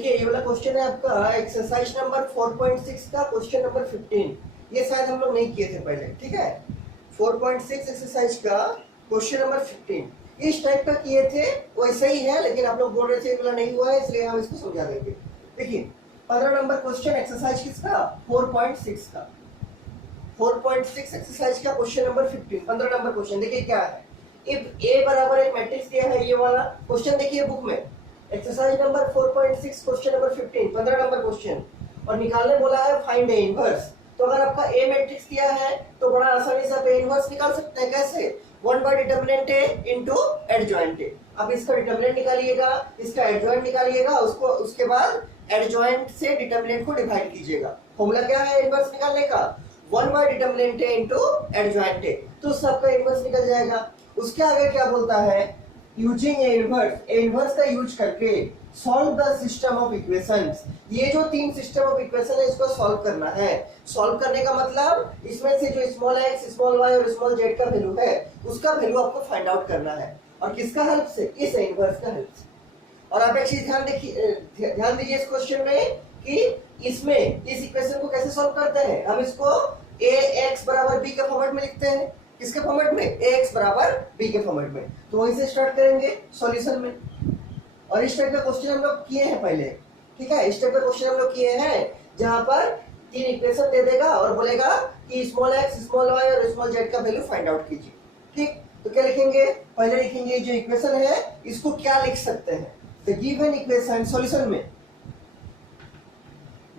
देखिए ये वाला क्वेश्चन है आपका एक्सरसाइज नंबर 4.6 का क्वेश्चन नंबर 15। ये शायद हम लोग नहीं किए थे पहले, ठीक है। 4.6 एक्सरसाइज का क्वेश्चन नंबर 15 इस टाइप का किए थे, वैसे ही है, लेकिन आप लोग बोल रहे थे वाला नहीं हुआ है, इसलिए हम इसको समझा देंगे। देखिए 15 नंबर क्वेश्चन एक्सरसाइज किसका, 4.6 का। 4.6 एक्सरसाइज का क्वेश्चन नंबर 15, 15 नंबर क्वेश्चन। देखिए क्या है, इफ ए बराबर एक मैट्रिक्स दिया है, ये वाला क्वेश्चन देखिए बुक में, exercise number 4.6 question number 15, 15 number question, और निकालने बोला है फाइंड ए इनवर्स। तो अगर आपका ए मैट्रिक्स दिया है तो बड़ा आसानी से आप ए इनवर्स निकाल सकते हैं। कैसे, 1 by determinant A into adjoint A. अब इसका डिटरमिनेंट निकालिएगा, इसका एडजॉइंट निकालिएगा, उसको उसके बाद एडजॉइंट से डिटरमिनेंट को डिवाइड कीजिएगा। फॉर्मूला क्या है इनवर्स निकालने का, 1 by determinant A into adjoint A, तो सबका इनवर्स निकल जाएगा। उसके आगे क्या बोलता है, यूजिंग ए इनवर्स का यूज करके solve the system of equations. ये जो 3 सिस्टम ऑफ इक्वेशन है इसको सॉल्व करना है। सॉल्व करने का मतलब इसमें से जो स्मॉल एक्स, स्मॉल वाई और स्मॉल जेड का वैल्यू है उसका वैल्यू आपको फाइंड आउट करना है। और किसका हेल्प से, इस इनवर्स का हेल्प से। और आप एक चीज ध्यान दीजिए इस क्वेश्चन में कि इसमें इस इक्वेशन को कैसे सॉल्व करते हैं। हम इसको ए एक्स बराबर बी के फॉर्मेट में लिखते हैं। किसके फॉर्मेट में, ए एक्स बराबर बी के फॉर्मेट में। तो वहीं से स्टार्ट करेंगे सॉल्यूशन में। और इस टाइप का क्वेश्चन हम लोग किए हैं पहले, ठीक है। इस टाइप का क्वेश्चन हम लोग किए हैं जहां पर 3 इक्वेशन दे देगा और बोलेगा कि स्मॉल एक्स, स्मॉल वाई और स्मॉल जेड का वैल्यू फाइंड आउट कीजिए। ठीक, तो क्या लिखेंगे, पहले लिखेंगे जो इक्वेशन है इसको क्या लिख सकते हैं, द गिवन इक्वेशन। सॉल्यूशन में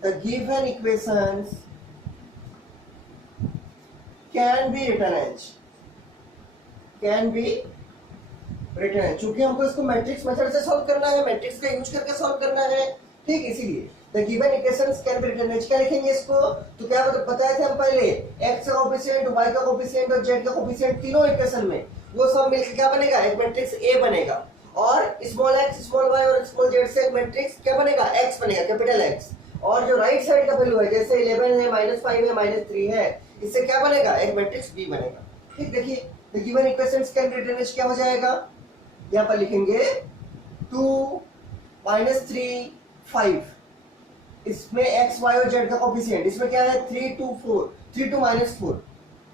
the given equations can be written as, चूंकि हमको इसको मैट्रिक्स मेथड से सॉल्व करना है, मैट्रिक्स का यूज करके सॉल्व करना है, ठीक। इसीलिए the given equations can be written as. क्या लिखेंगे इसको, तो क्या बताए थे हम पहले, x का कोएफिशिएंट, y का कोएफिशिएंट और z का कोएफिशिएंट तीनों इक्वेशन में वो सब मिलकर क्या बनेगा, एक मैट्रिक्स A बनेगा। और स्मॉल x, स्मॉल y और स्मॉल z से एक मैट्रिक्स क्या बनेगा, x बनेगा, कैपिटल X। और जो राइट साइड का वैल्यू है, जैसे 11 है, -5 है, -3 है, इससे क्या बनेगा, एक मैट्रिक्स B बनेगा। ठीक, देखिए the given equations can be written as क्या हो जाएगा, यहाँ पर लिखेंगे 2 -3 5, इसमें x y और z का कोएफिशिएंट, इसमें क्या है 3 2 4, 3 2 -4,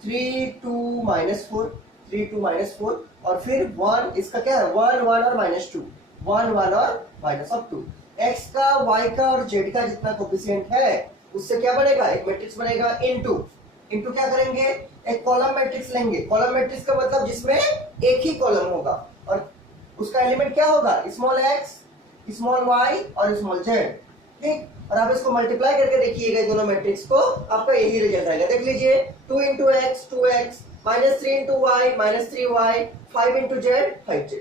3 2 -4, 3 2 -4, और फिर 1, इसका क्या है 1 1 और -2, 1 1 और -2। x का, y का और z का जितना कोएफिशिएंट है उससे क्या बनेगा, एक मैट्रिक्स बनेगा। इनटू क्या करेंगे, एक कॉलम मैट्रिक्स लेंगे। कॉलम मैट्रिक्स का मतलब जिसमें एक ही कॉलम होगा और उसका एलिमेंट क्या होगा, स्मॉल एक्स, स्मॉल वाई और स्मॉल जेड। ठीक, और आप इसको मल्टीप्लाई करके देखिएगा दोनों मैट्रिक्स को, आपका यही रिजल्ट आएगा। देख लीजिए 2 × x 2x, -3 × y -3y, 5 × z 5z।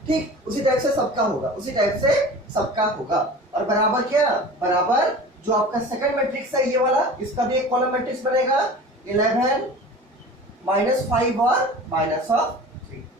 ठीक, उसी टाइप से सबका होगा, उसी टाइप से सबका होगा। और बराबर क्या, बराबर जो आपका सेकंड मैट्रिक्स है ये वाला, इसका भी एक कॉलम मैट्रिक्स बनेगा 11 -5 और -3,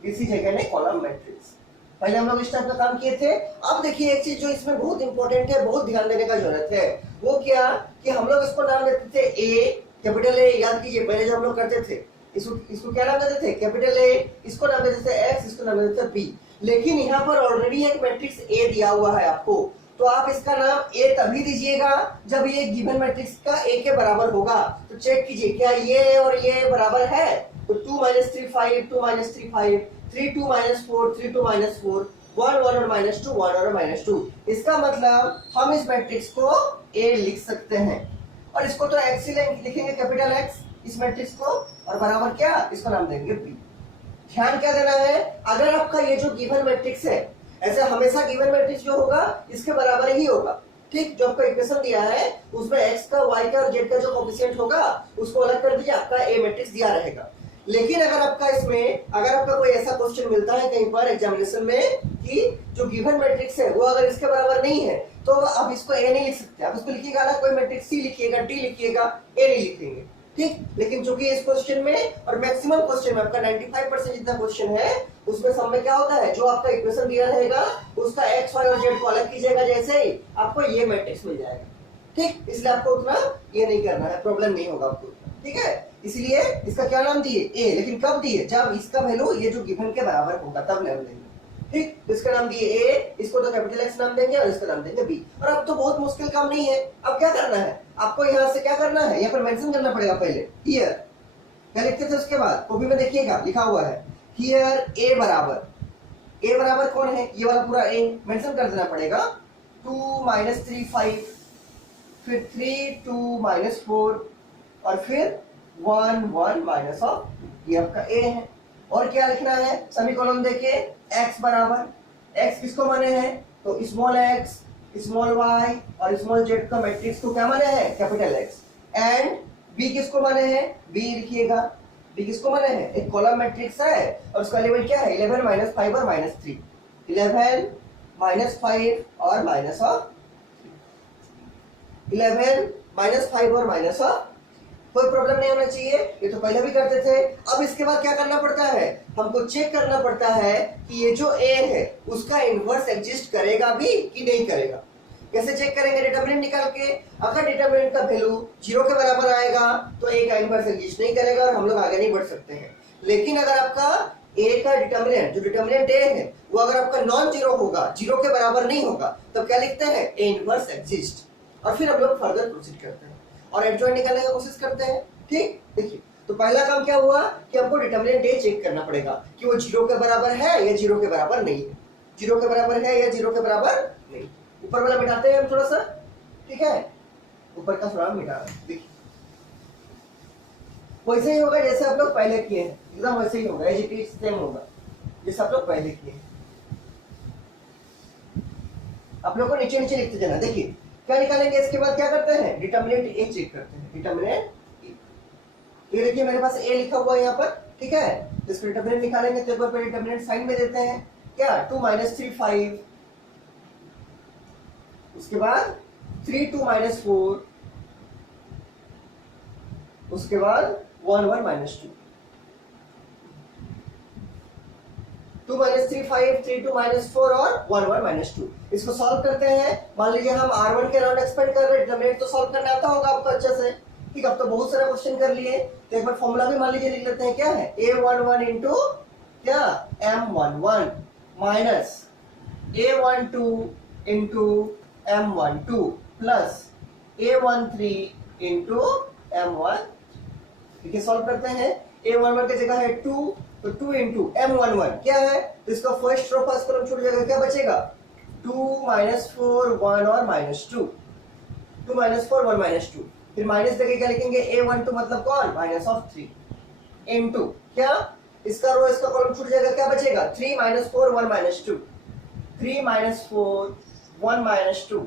इसी जगह में कॉलम मैट्रिक्स। पहले हम लोग इस टाइप का काम किए थे। अब देखिए एक चीज जो इसमें बहुत इंपॉर्टेंट है, बहुत ध्यान देने का जरूरत है, वो क्या कि हम लोग इसको नाम देते थे ए, कैपिटल ए। याद कीजिए पहले जो हम लोग करते थे इसको क्या नाम देते थे, कैपिटल ए, इसको नाम देते थे एक्स, इसको नाम देते थे बी। लेकिन यहाँ पर ऑलरेडी एक मैट्रिक्स ए दिया हुआ है आपको, तो आप इसका नाम ए तभी दीजिएगा जब ये गिवन मैट्रिक्स का ए के बराबर होगा। तो चेक कीजिए क्या ये और ये बराबर है, तो 2 -3 5, 2 -3 5, 3 2 -4, 3 2 -4, 1 1 और -2, 1 और -2। इसका मतलब हम इस मैट्रिक्स को ए लिख सकते हैं और इसको तो एक्स ही लिखेंगे, कैपिटल एक्स, इस मैट्रिक्स को, और बराबर क्या, इसको नाम देंगे बी। ध्यान क्या देना है, अगर आपका ये जो गिवन मैट्रिक्स है, ऐसे हमेशा गिवन मैट्रिक्स जो होगा इसके बराबर ही होगा। ठीक, जो आपको इक्वेशन दिया है उसमें x का, y का और z का जो कोएफिशिएंट होगा उसको अलग कर दीजिए, आपका a मैट्रिक्स दिया रहेगा। लेकिन अगर आपका कोई ऐसा क्वेश्चन मिलता है कहीं पर एग्जामिनेशन में कि जो गिवन मैट्रिक्स है वो अगर इसके बराबर नहीं है, तो आप इसको a नहीं लिख सकते, आप इसको लिखिएगा अलग कोई मैट्रिक्स C लिखिएगा, D लिखिएगा, A नहीं लिखेंगे। ठीक, लेकिन चूंकि इस क्वेश्चन में और मैक्सिमम क्वेश्चन में आपका 95% जितना क्वेश्चन है उसमें सब में क्या होता है, जो आपका इक्वेशन दिया रहेगा उसका x, y और z को अलग कीजिएगा, जैसे ही आपको ये मैट्रिक्स मिल जाएगा। ठीक, इसलिए आपको उतना ये नहीं करना है, प्रॉब्लम नहीं होगा आपको। ठीक है, इसलिए इसका क्या नाम दिए, ए, लेकिन कब दिए, जब इसका वैल्यू ये जो गिवन के बराबर होगा तब नाम देंगे। ठीक, इसका नाम दिए ए, इसको तो कैपिटल एक्स नाम देंगे और इसका नाम देंगे बी। और अब तो बहुत मुश्किल काम नहीं है, अब क्या करना है आपको, यहाँ से क्या करना है, यहाँ पर मेंशन करना पड़ेगा पहले हियर, क्या लिखते थे उसके बाद कॉपी में देखिएगा लिखा हुआ है हियर ए बराबर कौन है, ये वाला पूरा ए मेंशन कर देना पड़ेगा, 2 - 3 5, फिर 3 2 - 4 और फिर 1 1 माइनस ऑफ, ये आपका ए है। और क्या लिखना है, सेमीकोलन देके x बराबर, x किसको माने हैं, तो स्मॉल x स्मॉल y और स्मॉल z का मैट्रिक्स को क्या माने हैं, कैपिटल X। एंड b किसको माने हैं, b लिखिएगा, b किसको माने हैं, एक कॉलम मैट्रिक्स है और उसका एलिमेंट क्या है, 11 - 5 और -3, 11 - 5 और माइनस ऑफ 11 - 5 और माइनस ऑफ, कोई प्रॉब्लम नहीं होना चाहिए, ये तो पहले भी करते थे। अब इसके बाद क्या करना पड़ता है, हमको चेक करना पड़ता है कि ये जो ए है उसका इनवर्स एग्जिस्ट करेगा भी कि नहीं करेगा। कैसे चेक करेंगे, डिटरमिनेंट निकाल के, अगर डिटरमिनेंट का वैल्यू 0 के बराबर आएगा तो ए का इनवर्स एग्जिस्ट नहीं करेगा और हम लोग आगे नहीं बढ़ सकते हैं। लेकिन अगर आपका ए का डिटरमिनेंट, जो डिटरमिनेंट ए है वो अगर आपका नॉन जीरो होगा, 0 के बराबर नहीं होगा, तो क्या लिखते हैं, ए इनवर्स एग्जिस्ट, और फिर हम लोग फर्दर प्रोसीड करते हैं और एडजॉइंट निकालने की कोशिश करते हैं। ठीक, देखिए तो पहला काम क्या हुआ कि हमको डिटरमिनेंट ए चेक करना पड़ेगा कि वो 0 के बराबर है या 0 के बराबर नहीं है, 0 के बराबर है या 0 के बराबर नहीं। ऊपर वाला मिटाते हैं हम थोड़ा सा, ठीक है, ऊपर का थोड़ा मिटा रहे हैं, देखिए वैसे ही होगा जैसे आप लोग पहले किए हैं, एकदम वैसे ही होगा, एज इट इज सेम होगा जैसे आप लोग पहले किए हैं। आप लोग को नीचे नीचे लिखते जाना। देखिए क्या निकालेंगे, इसके बाद क्या करते हैं, डिटरमिनेंट ए चेक करते हैं, डिटरमिनेंट ए। ये देखिए मेरे पास ए लिखा हुआ है यहाँ पर, ठीक है, इसको डिटरमिनेंट निकालेंगे तो एक बार पहले डिटरमिनेंट साइन में देते हैं, क्या 2 - 3 5, उसके बाद 3 2 - 4, उसके बाद 1 1 - 2, 2 - 3 5, 3 2 - 4 और 1 1 - 2। इसको सॉल्व करते हैं। मान लीजिए हम R1 के अराउंड एक्सपेंड कर रहे हैं, डिटरमिनेंट तो सॉल्व करना आता होगा आपको अच्छे से, ठीक, अब तो बहुत सारा क्वेश्चन कर लिए, तो एक बार फॉर्मूला भी मान लीजिए लिख लेते हैं, क्या है, A11 इंटू क्या M11 minus A12 into M12 plus A13 into M1। ठीक है, सॉल्व करते हैं। A11 की जगह है 2, तो 2 इंटू M11 क्या है, तो इसका फर्स्ट रो फर्स्ट कॉलम छूट जाएगा, क्या बचेगा, 2 - 4 1 और -2, 2 - 4 1 -2, फिर माइनस देके क्या लिखेंगे, A12 मतलब कौन, माइनस ऑफ 3 इनटू क्या, इसका रो इसका कॉलम छूट जाएगा, क्या बचेगा, 3 - 4 1 -2, 3 - 4 1 -2,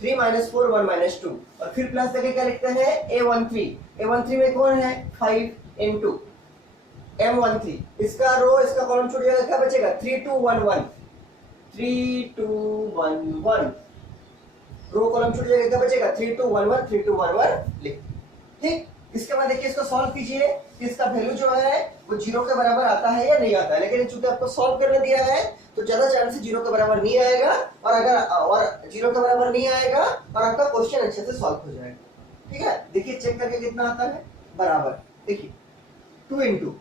3 - 4 1 -2, और फिर प्लस देके क्या लिखते हैं, A13 में कौन है, 5 इनटू M13, इसका रो इसका कॉलम छूट जाएगा, क्या बचेगा, 3 2 1 1, 3 2 1 1, रो कॉलम छूट जाएगा, क्या बचेगा, 3 2 1 1 3 2 1 1 लिख। ठीक, इसके बाद देखिए इसको सॉल्व कीजिए कि इसका वैल्यू जो है वो 0 के बराबर आता है या नहीं आता है, लेकिन चूंकि आपको सॉल्व करने दिया है तो ज्यादा चांस 0 के बराबर नहीं आएगा, और अगर 0 के बराबर नहीं आएगा और आपका क्वेश्चन अच्छे से सॉल्व हो जाएगा। ठीक है, देखिए चेक करके कितना आता है, बराबर, देखिए 2 इंटू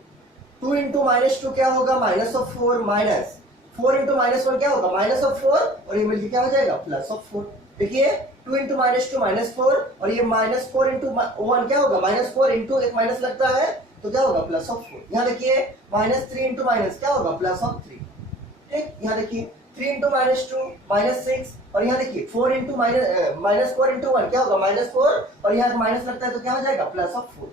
-2 क्या होगा, -4 माइनस 4 इंटू -1 क्या होगा, -4, और ये मिलकर क्या हो जाएगा, +4। देखिए 2 इंटू -2 -4, और ये -4 इंटू 1 क्या होगा, -4 इंटू एक माइनस लगता है तो क्या होगा, +4। यहाँ देखिए -3 इंटू माइनस क्या होगा, +3। ठीक, यहाँ देखिए 3 इंटू -2 -6, और यहाँ देखिए 4 इंटू -4 इंटू 1 क्या होगा, -4, और यहाँ माइनस लगता है तो क्या हो जाएगा, +4।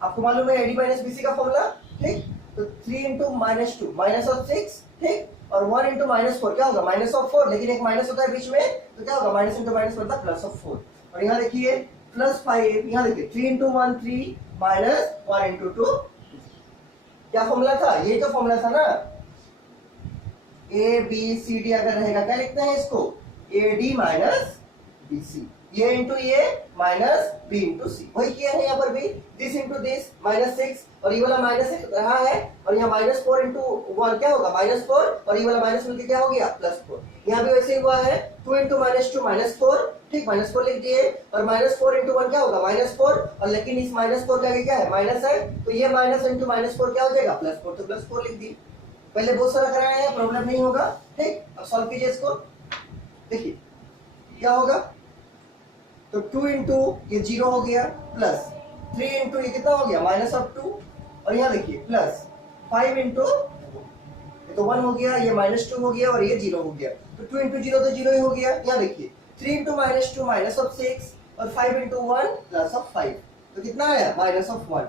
आपको मालूम है AD - BC का फॉर्मूला, ठीक, तो 3 इंटू -2 -6, ठीक, और 1 इंटू -4 क्या होगा, -4, लेकिन एक माइनस होता है बीच में तो क्या होगा, माइनस इंटू माइनस मतलब +4, और यहाँ देखिए +5, यहाँ देखिए 3 इंटू 1 3 माइनस 1 इंटू 2, क्या फॉर्मूला था, ये तो फॉर्मूला था ना, ABCD अगर रहेगा क्या लिखते हैं इसको, AD - BC, ये इंटू ये माइनस B इंटू C, वही किया है यहाँ पर भी, दिस इंटू दिस -6, और ये वाला माइनस रहा है, और यहाँ -4 इंटू 1 क्या होगा, -4, और ये वाला माइनस मिलकर क्या हो गया, +4। यहाँ भी वैसे ही हुआ है, 2 इंटू -2 -4, ठीक, -4 लिख दिए, और -4 इंटू 1 क्या होगा, -4, और लेकिन इस -4 के आगे क्या है, माइनस है, तो ये माइनस इंटू -4 क्या हो जाएगा, +4, तो +4 लिख दिए। पहले बहुत सारा कराया है, प्रॉब्लम नहीं होगा। ठीक, अब सॉल्व कीजिए इसको। देखिए क्या होगा, तो 2 इंटू ये 0 हो गया, प्लस 3 इंटू ये कितना हो गया -2, और यहाँ देखिए प्लस 5 इंटू ये तो 1 हो गया, ये -2 हो गया और ये 0 हो गया, तो 2 इंटू 0 तो 0 ही हो गया। यहाँ देखिए 3 इंटू -2 -6 और 5 इंटू 1 +5, तो कितना आया -1।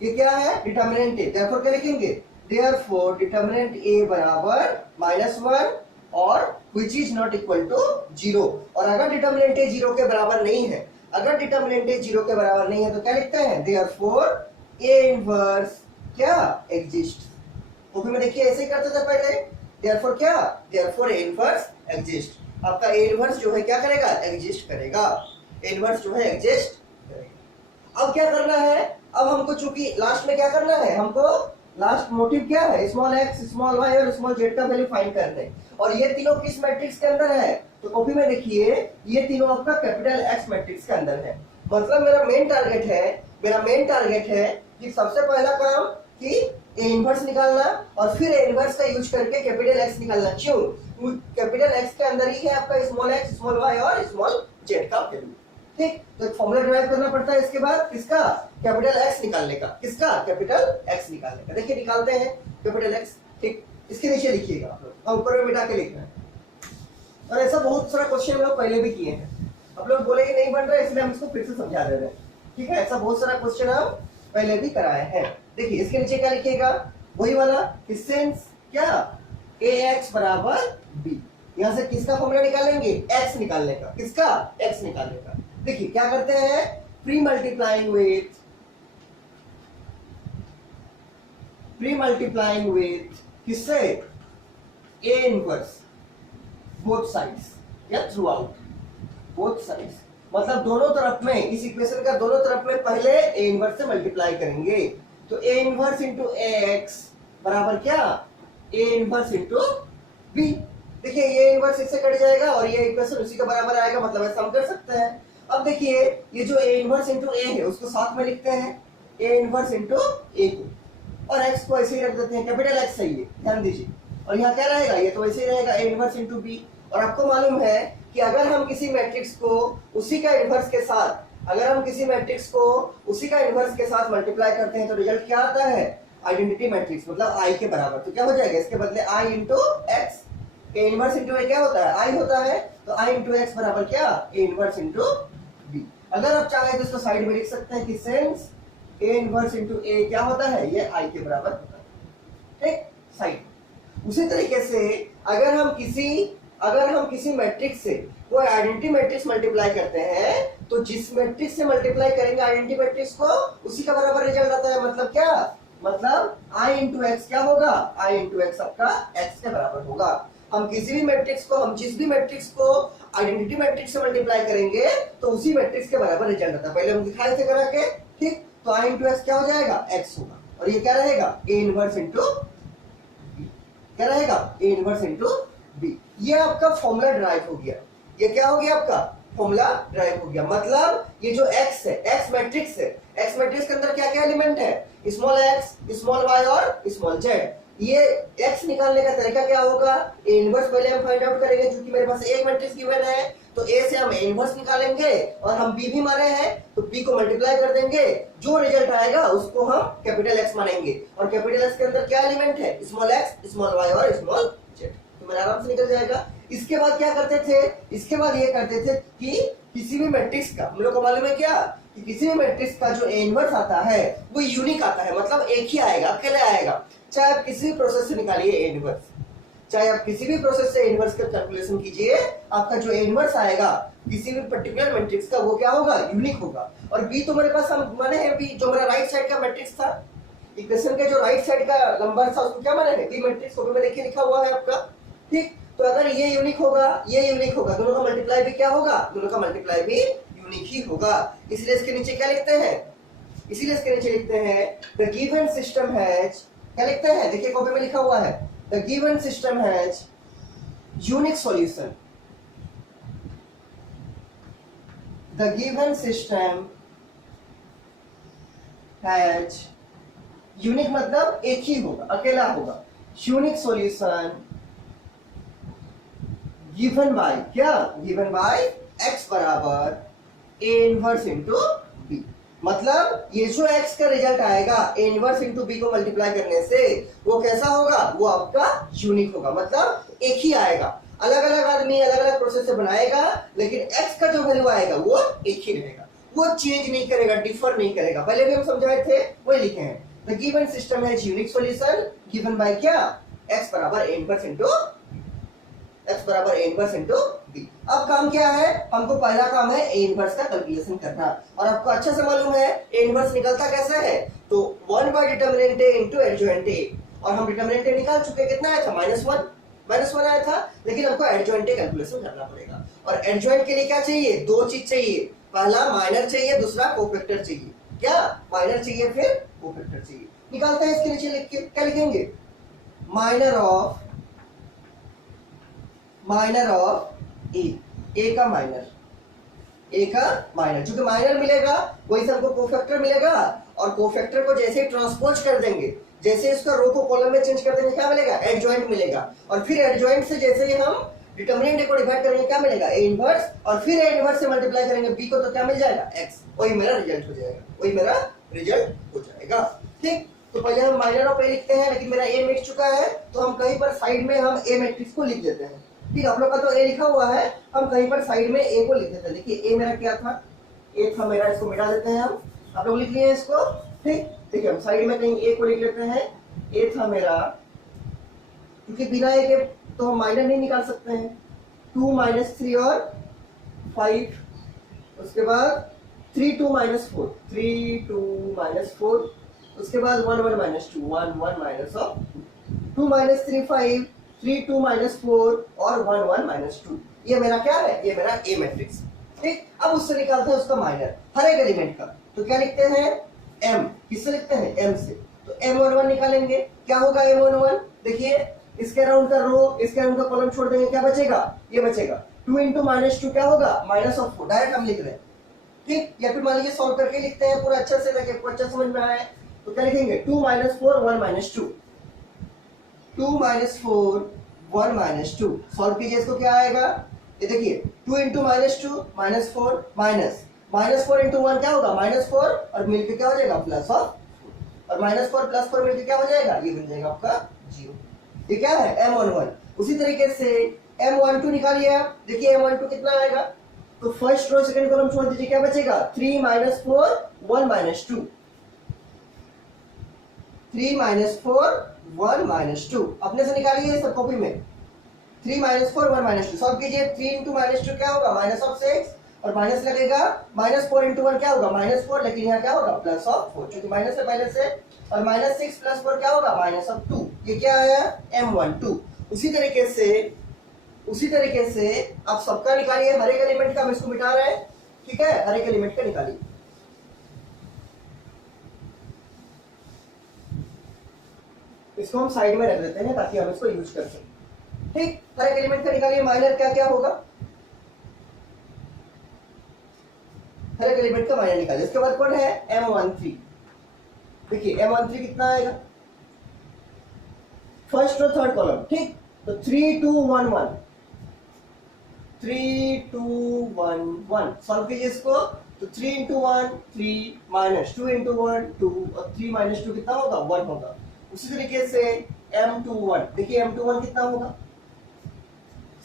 ये क्या है, डिटर्मिनेंट ए, देयरफॉर क्या लिखेंगे, देयरफॉर डिटर्मिनेंट ए बराबर -1 और which is not equal to 0। और अगर डिटर्मिनेंट ए 0 के बराबर नहीं है, अगर डिटर्मिनेंट ए 0 के बराबर नहीं है तो क्या लिखते हैं, देयरफॉर ए इनवर्स क्या एग्जिस्ट। ओपी में देखिए ऐसे ही करते थे पहले, देयरफॉर क्या, देयरफॉर ए इनवर्स एग्जिस्ट। आपका ए इनवर्स जो है क्या करेगा, एग्जिस्ट करेगा, ए इनवर्स जो है एग्जिस्ट करेगा। अब क्या करना है, अब हमको चूंकि लास्ट में क्या करना है, हमको लास्ट मोटिव क्या है, स्मॉल एक्स स्मॉल वाई और स्मॉल जेड का वैल्यू फाइंड करना है। और ये तीनों किस मैट्रिक्स के अंदर है, तो कॉपी में देखिए ये तीनों आपका कैपिटल एक्स मैट्रिक्स के अंदर है। मतलब मेरा मेन टारगेट है कि सबसे पहला काम कि ए इनवर्स निकालना और फिर ए इनवर्स का यूज करके कैपिटल एक्स निकालना। क्यों, कैपिटल एक्स के अंदर ही है आपका स्मॉल एक्स स्मॉल वाई और स्मॉल जेड का वैल्यू। ठीक, तो एक फॉर्मूला डिराइव करना पड़ता है इसके बाद, किसका, कैपिटल एक्स निकालने का, किसका, कैपिटल एक्स निकालने का। देखिए निकालते हैं कैपिटल एक्स। ठीक, इसके नीचे लिखिएगा आप लोग, और ऊपर में मिटा के लिखना है। और ऐसा बहुत सारा क्वेश्चन हम लोग पहले भी किए हैं, आप लोग बोलेंगे नहीं बन रहा है इसलिए हम इसको फिर से समझा दे रहे हैं। ठीक है, ऐसा बहुत सारा क्वेश्चन हम पहले भी कराए हैं। देखिए इसके नीचे क्या लिखिएगा, वही वाला कि सिंस क्या ax बराबर b, यहां से किसका फॉर्मूला निकालेंगे, एक्स निकालने का, किसका, एक्स निकालने का। देखिए क्या करते हैं, प्री मल्टीप्लाइंग विथ किससे, ए इनवर्स बोथ साइड्स या थ्रू आउट बोथ साइड्स, मतलब दोनों तरफ में, इस इक्वेशन का दोनों तरफ में पहले ए इनवर्स से मल्टीप्लाई करेंगे। तो ए इनवर्स इंटू एक्स बराबर क्या, ए इनवर्स इंटू बी। देखिए ये इनवर्स इससे कट जाएगा और ये इक्वेशन उसी के बराबर आएगा, मतलब ऐसा हम कर सकते हैं। अब देखिए ये जो ए इनवर्स इंटू ए है उसको साथ में लिखते हैं, ए इनवर्स इंटू ए को, और एक्स को ऐसे ही रख देते हैं, कैपिटल एक्स सही है, ध्यान दीजिए। और यहाँ क्या रहेगा, ये तो ऐसे ही रहेगा, ए इनवर्स इंटू बी। और आपको मालूम है कि अगर हम किसी मैट्रिक्स को उसी का इनवर्स के साथ, अगर हम किसी मैट्रिक्स को उसी का इनवर्स के साथ मल्टीप्लाई करते हैं तो रिजल्ट क्या आता है, आइडेंटिटी मैट्रिक्स, मतलब आई के बराबर। तो क्या हो जाएगा, इसके बदले I into X, A inverse into A क्या होता है, आई होता है, तो आई इंटू एक्स बराबर क्या, ए इनवर्स इंटू बी। अगर आप चाहें तो इसको साइड में लिख सकते हैं कि since A inverse into A क्या होता है, ये आई के बराबर होता है। ठीक, साइड। उसी तरीके से अगर हम किसी मैट्रिक्स से कोई आइडेंटिटी मैट्रिक्स मल्टीप्लाई करते हैं तो जिस मैट्रिक्स से मल्टीप्लाई करेंगे आइडेंटिटी मैट्रिक्स को, उसी का बराबर रिजल्ट आता है। मतलब क्या, मतलब आई इंटू एक्स क्या होगा, आई इंटू एक्स आपका एक्स के बराबर होगा। हम किसी भी मैट्रिक्स को, हम जिस भी मैट्रिक्स को आइडेंटिटी मैट्रिक्स से मल्टीप्लाई करेंगे तो उसी मैट्रिक्स के बराबर रिजल्ट आता है। पहले हम दिखाए थे करा के। ठीक, तो आई इंटू एक्स क्या हो जाएगा, एक्स होगा, और ये क्या रहेगा, ए इनवर्स इंटू बी, क्या रहेगा, ए इनवर्स इंटू बी। ये आपका फॉर्मूला ड्राइव हो गया। ये क्या हो गया, आपका फॉर्मूला ड्राइव हो गया। मतलब ये जो एक्स है, एक्स मैट्रिक्स है, एक्स मैट्रिक्स के अंदर क्या क्या एलिमेंट है, स्मॉल एक्स स्मॉल वाई और स्मॉल जेड। ये एक्स निकालने का तरीका क्या होगा, ए इनवर्स पहले हम फाइंड आउट करेंगे, क्योंकि मेरे पास एक मैट्रिक्स गिवन है तो ए से हम ए इनवर्स निकालेंगे, और हम बी भी मारे हैं तो बी को मल्टीप्लाई कर देंगे, जो रिजल्ट आएगा उसको हम कैपिटल एक्स मानेंगे। और कैपिटल एक्स के अंदर क्या एलिमेंट है, स्मॉल एक्स स्मॉल वाई और स्मॉल जेड, तो मेरा आराम से निकल जाएगा। इसके बाद क्या करते थे, इसके बाद ये करते थे कि किसी भी मैट्रिक्स का, हम लोग को मालूम है क्या कि किसी भी मैट्रिक्स का जो ए इनवर्स आता है वो यूनिक आता है, मतलब एक ही आएगा, अकेले आएगा। चाहे आप किसी भी प्रोसेस से निकालिए ए इनवर्स, चाहे आप किसी भी प्रोसेस से इनवर्स का कैलकुलेशन कीजिए, आपका जो ए इनवर्स आएगा किसी भी पर्टिकुलर मैट्रिक्स का वो क्या होगा, यूनिक होगा। और बी तो मेरे पास हम माने हैं, बी जो मेरा राइट साइड का मैट्रिक्स था, इक्वेशन के जो राइट साइड का नंबर था उसको क्या माने हैं, बी मैट्रिक्स को भी में देखिए लिखा हुआ है आपका। ठीक, तो अगर ये यूनिक होगा, ये यूनिक होगा, दोनों का मल्टीप्लाई भी क्या होगा, दोनों का मल्टीप्लाई भी यूनिक ही होगा। इसलिए इसके नीचे क्या लिखते हैं, इसीलिए इसके नीचे लिखते हैं द गिवन सिस्टम हैज, क्या लिखते हैं, देखिए कॉपी में लिखा हुआ है, the given system has unique solution. The given system has unique मतलब एक ही होगा, अकेला होगा। यूनिक सॉल्यूशन गिवन बाय क्या, गिवन बाय x बराबर a इनवर्स इंटू b। मतलब ये जो x का रिजल्ट आएगा a इनवर्स इंटू b को मल्टीप्लाई करने से वो कैसा होगा, वो आपका यूनिक होगा। मतलब एक ही आएगा, अलग अलग आदमी अलग अलग प्रोसेस से बनाएगा, लेकिन x का जो वैल्यू आएगा वो एक ही रहेगा, वो चेंज नहीं करेगा, डिफर नहीं करेगा। पहले भी हम समझाए थे, वही लिखे हैं। द गिवन सिस्टम है यूनिक सॉल्यूशन गिवन बाय क्या, x बराबर a इनवर्स इंटू x बराबर a इनवर्स इंटू b। अब काम क्या है, हमको पहला काम है a इनवर्स का कैलकुलेशन करना। और आपको अच्छे से मालूम है a इनवर्स निकलता कैसे है, तो 1 by determinant a into adjoint a। और हम डिटरमिनेंट a निकाल चुके, कितना आया था, -1 आया था। लेकिन हमको एडजॉइंट a कैलकुलेशन करना पड़ेगा। और एडजॉइंट के लिए क्या चाहिए, दो चीज चाहिए। पहला माइनर चाहिए, दूसरा कोफैक्टर चाहिए। क्या, माइनर चाहिए फिर कोफैक्टर चाहिए। निकालते हैं, इसके नीचे लिख के क्या लिखेंगे, माइनर ऑफ ए का माइनर, ए का माइनर। चूंकि माइनर मिलेगा वही से हमको कोफैक्टर मिलेगा। और कोफैक्टर को जैसे ही ट्रांसपोज कर देंगे, जैसे इसका रो को कॉलम में चेंज कर देंगे, क्या मिलेगा, एडजॉइंट मिलेगा। और फिर एडजॉइंट से जैसे ही हम डिटरमिनेंट ए को डिवाइड करेंगे, क्या मिलेगा, ए इनवर्स। और फिर ए इनवर्स से मल्टीप्लाई करेंगे बी को, तो क्या मिल जाएगा, एक्स। वही मेरा रिजल्ट हो जाएगा, वही मेरा रिजल्ट हो जाएगा। ठीक, तो पहले हम माइनर ऑफ ए लिखते हैं, लेकिन मेरा ए मिट चुका है, तो हम कहीं पर साइड में हम ए मैट्रिक्स को लिख देते हैं। ठीक, आप लोग का तो ए लिखा हुआ है, हम कहीं पर साइड में ए को लिख देते हैं। देखिए ए मेरा क्या था, ए था मेरा, इसको मिटा देते हैं हम। आप लोग लिख लिए इसको। ठीक, देखिए हम साइड में कहीं ए को लिख लेते हैं। ए था मेरा, क्योंकि बिना ए के तो हम माइनर नहीं निकाल सकते हैं। 2 - 3 और 5, उसके बाद 3 2 - 4, 3 2 - 4, उसके बाद 1 1 - 2, 1 1 माइनस ऑफ 2 - 3 5, 3 2 - 4 और 1 1 - 2। ये मेरा क्या है, ये मेरा ए मैट्रिक्स। ठीक, अब उससे निकालते हैं उसका माइनर, हर एक एलिमेंट का। तो क्या लिखते हैं, m, किससे लिखते हैं, m से। तो m11 निकालेंगे, क्या होगा m11, देखिए इसके अराउंड का रो, इसके अराउंड का कॉलम छोड़ देंगे, क्या बचेगा, ये बचेगा। 2 × -2 क्या होगा, -4। डायरेक्ट हम लिख रहे हैं। ठीक, या फिर मान लीजिए सॉल्व करके लिखते हैं पूरा अच्छे से, ताकि आपको अच्छा समझ में आए। तो क्या लिखेंगे, 2 - 4 1 - 2, 2 - 4 1 - 2। सॉल्व कीजिए, इसको क्या आएगा, ये देखिए 2 × -2 -4 -4 × 1 क्या होगा, -4, और मिलके क्या हो जाएगा, प्लस ऑफ, और -4 + 4 मिलके क्या हो जाएगा, ये बन जाएगा आपका 0। ये क्या है, m11। उसी तरीके से m12 निकालिए आप। देखिए m12 कितना आएगा, तो फर्स्ट रो सेकंड कॉलम छोड़ दीजिए, क्या बचेगा, 3 - 4 1 - 2, 3 - 4 1 - 2। अपने से निकालिए सब कॉपी में, 3 - 4 1 - 2। सॉल्व कीजिए, 3 × -2 क्या होगा, -6, और माइनस लगेगा, -4 × 1 क्या होगा, -4, लेकिन यहाँ क्या होगा, +4, क्योंकि माइनस है पहले से। और -6 + 4 क्या होगा, -2। ये क्या आया, m12। उसी तरीके से आप सबका निकालिए, हर एक एलिमेंट का। हम इसको मिटा रहे हैं, ठीक है, हर एक एलिमेंट का निकालिए। इसको हम साइड में रख देते हैं ताकि हम इसको यूज कर सकें। ठीक, हर एक एलिमेंट का निकालिए। माइनर क्या क्या होगा, हर एक एलिमेंट का माइनर निकालिए। इसके बाद कौन है, m13। देखिए m13 कितना आएगा, फर्स्ट रो थर्ड कॉलम। ठीक, तो 3 2 1 1, 3 2 1 1। सॉल्व कीजिए इसको, तो 3 × 1 3 -2 × 1 2, और 3 - 2 कितना होगा, 1 होगा। उसी तरीके से m21, देखिए m21 कितना होगा,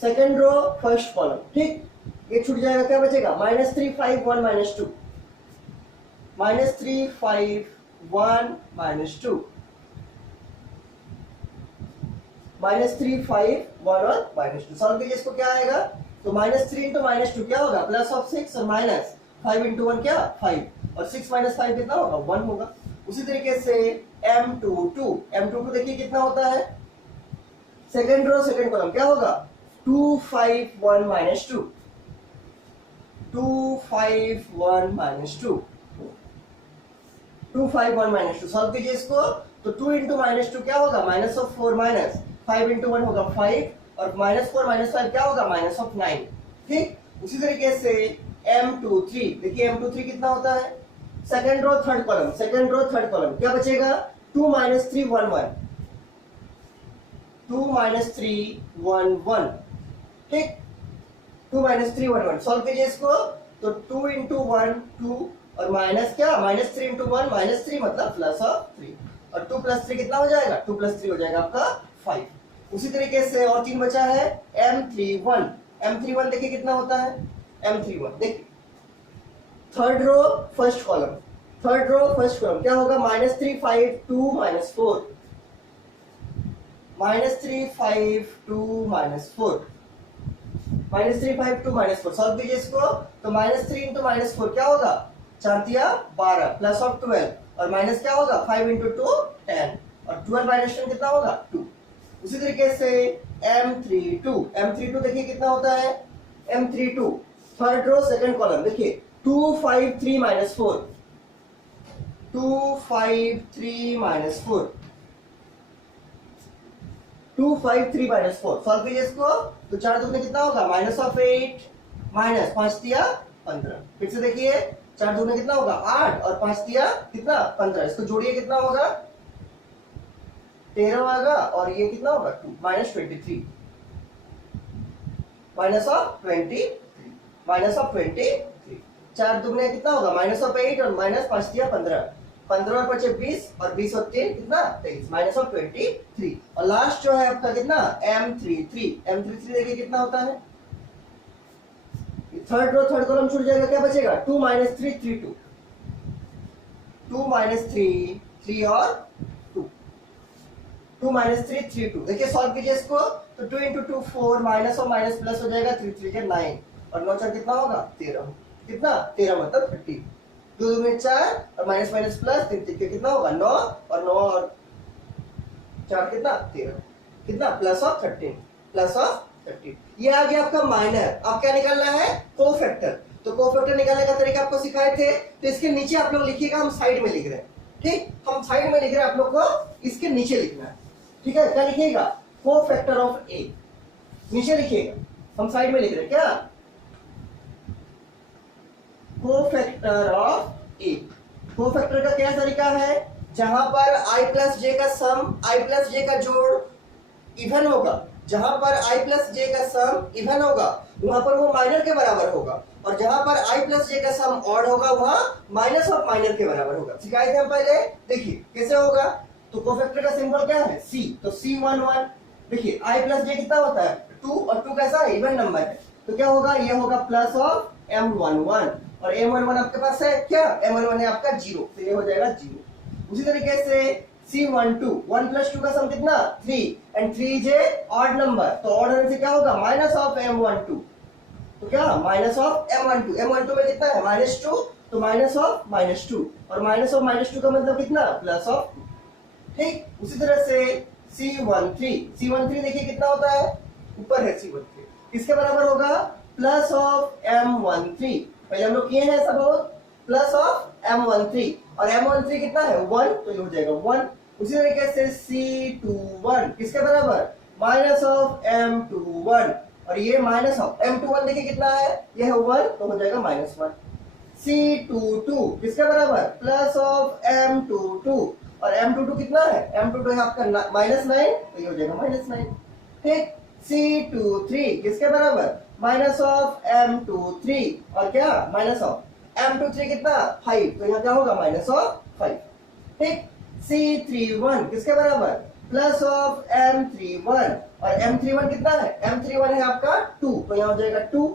सेकंड रो फर्स्ट कॉलम। ठीक, ये छूट जाएगा, क्या बचेगा, -3 5 1 - 2, -3 5 1 - 2, -3 5 1 और -2। सॉल्व कीजिए इसको, क्या आएगा, तो -3 × -2 क्या होगा, +6, और -5 × 1 क्या, 5, और 6 - 5 कितना होगा, 1 होगा। उसी तरीके से m22 देखिए कितना होता है, सेकंड रो सेकंड कॉलम, क्या होगा, 2 5 1 - 2, 2 5 1 - 2, 2 5 1 - 2। सॉल्व कीजिए इसको, तो 2 × -2 क्या होगा, -4, 5 × 1 होगा 5, और -4 - 5 क्या होगा, -9। ठीक, उसी तरीके से m23, देखिए m23 कितना होता है, सेकंड रो थर्ड कॉलम, क्या बचेगा, 2 - 3 1 1, 2 माइनस 3 1 1, ठीक, 2 माइनस 3 1 1 सॉल्व कीजिए इसको। तो 2 इंटू 1 2 और माइनस क्या, माइनस 3 इंटू 1 माइनस 3 मतलब प्लस ऑफ 3, और 2 प्लस 3 कितना हो जाएगा, 2 प्लस 3 हो जाएगा आपका 5। उसी तरीके से और 3 बचा है M31, M31 देखिए कितना होता है, M31 देखिए third row first column, third row first column क्या होगा, minus 3 5 2 minus 4, minus 3 5 2 minus 4, minus 3 5 2 minus 4 solve कीजिए इसको। तो माइनस 3 इंटू माइनस 4 क्या होगा, 4 दिया 12 प्लस ऑफ 12, और माइनस क्या होगा 5 इंटू 2 10, और 12 माइनस 10 कितना होगा 2। उसी तरीके से M32, M32 देखिए कितना होता है, M32 third row second column देखिए 2 5 3 माइनस 4, 2 5 3 माइनस 4, 2 5 3 माइनस 4 सॉल्व कीजिए इसको। तो 4 दुगने कितना होगा, माइनस ऑफ 8 माइनस 5 दिया 15, फिर से देखिए 4 दुगने कितना होगा 8 और 5 दिया कितना 15, इसको जोड़िए कितना होगा 13 आएगा, और ये कितना होगा 2 minus 23, minus of 23, minus of 23, 4 दुगने कितना होगा माइनस ऑफ 8 और माइनस 5 दिया 15, 15 और 5 20 और 20 और 3 कितना 23, माइनस ऑफ 23। और लास्ट जो है आपका कितना M33, M33 देखिए कितना होता है, थर्ड रो थर्ड कॉलम छूट जाएगा, क्या बचेगा 2 माइनस 3 3 2, 2 माइनस 3 3 और 2, 2 माइनस 3 3 2 देखिए सॉल्व कीजिए इसको। तो 2 इंटू 2 4 माइनस और माइनस प्लस हो जाएगा, 3 3 के 9 और 9 4 कितना होगा 13, कितना 13 मतलब 30, 2 2 में 4 और माइनस माइनस प्लस 3 3 के कितना होगा 9 और 9 और 4 कितना 13, कितना प्लस ऑफ 13, प्लस ऑफ 13। ये आ गया आपका माइनर। अब क्या निकालना है, कोफैक्टर। तो कोफैक्टर निकालने का तरीका आपको सिखाए थे, तो इसके नीचे आप लोग लिखिएगा, हम साइड में लिख रहे हैं, ठीक, हम साइड में लिख रहे हैं, आप लोग को इसके नीचे लिखना है, ठीक है। क्या लिखिएगा, कोफैक्टर ऑफ ए, नीचे लिखिएगा, हम साइड में लिख रहे हैं क्या, कोफैक्टर ऑफ ए। कोफैक्टर का क्या तरीका है, जहां पर i प्लस जे का सम, i प्लस जे का जोड़ इवन होगा, जहां पर i प्लस जे का सम इवन होगा वहां पर वो माइनर के बराबर होगा, और जहां पर i प्लस जे का सम ऑड होगा वहां माइनस ऑफ माइनर के बराबर होगा। सिखाए थे हम पहले, देखिए कैसे होगा। तो कोफैक्टर का सिंबल क्या है, c, तो C11 देखिए i प्लस जे कितना होता है 2, और 2 कैसा है इवन नंबर है, तो क्या होगा, ये होगा प्लस ऑफ M11, और M11 आपके पास है क्या, M11 है आपका 0, तो ये हो जाएगा 0। उसी तरीके से C12 1 प्लस 2 का सम कितना 3, and 3 is a odd number, तो ऑड होने से क्या होगा माइनस ऑफ M12, तो क्या माइनस ऑफ M12, M12 में कितना है -2, तो माइनस ऑफ -2, और माइनस ऑफ -2 का मतलब कितना प्लस ऑफ 2, ठीक। उसी तरह से C13 देखिए कितना होता है, ऊपर है C13, किसके बराबर होगा प्लस ऑफ M13, पहले हम लोग किए हैं सब प्लस ऑफ M13, और M13 कितना है 1, तो ये हो जाएगा 1। उसी तरीके से C21 किसके बराबर माइनस ऑफ M21, और ये माइनस ऑफ M21 देखिए कितना है, ये है 1, तो हो जाएगा -1। C22 किसके बराबर प्लस ऑफ M22, और M22 कितना है, M22 है आपका -9, तो ये हो जाएगा -9, ठीक। C23 किसके बराबर माइनस ऑफ M23, और क्या माइनस ऑफ M23 कितना 5, तो यहाँ क्या होगा माइनस ऑफ 5, ठीक। C31 किसके बराबर प्लस ऑफ M31, और M31 कितना है, M31 है आपका 2, तो यहाँ हो जाएगा 2।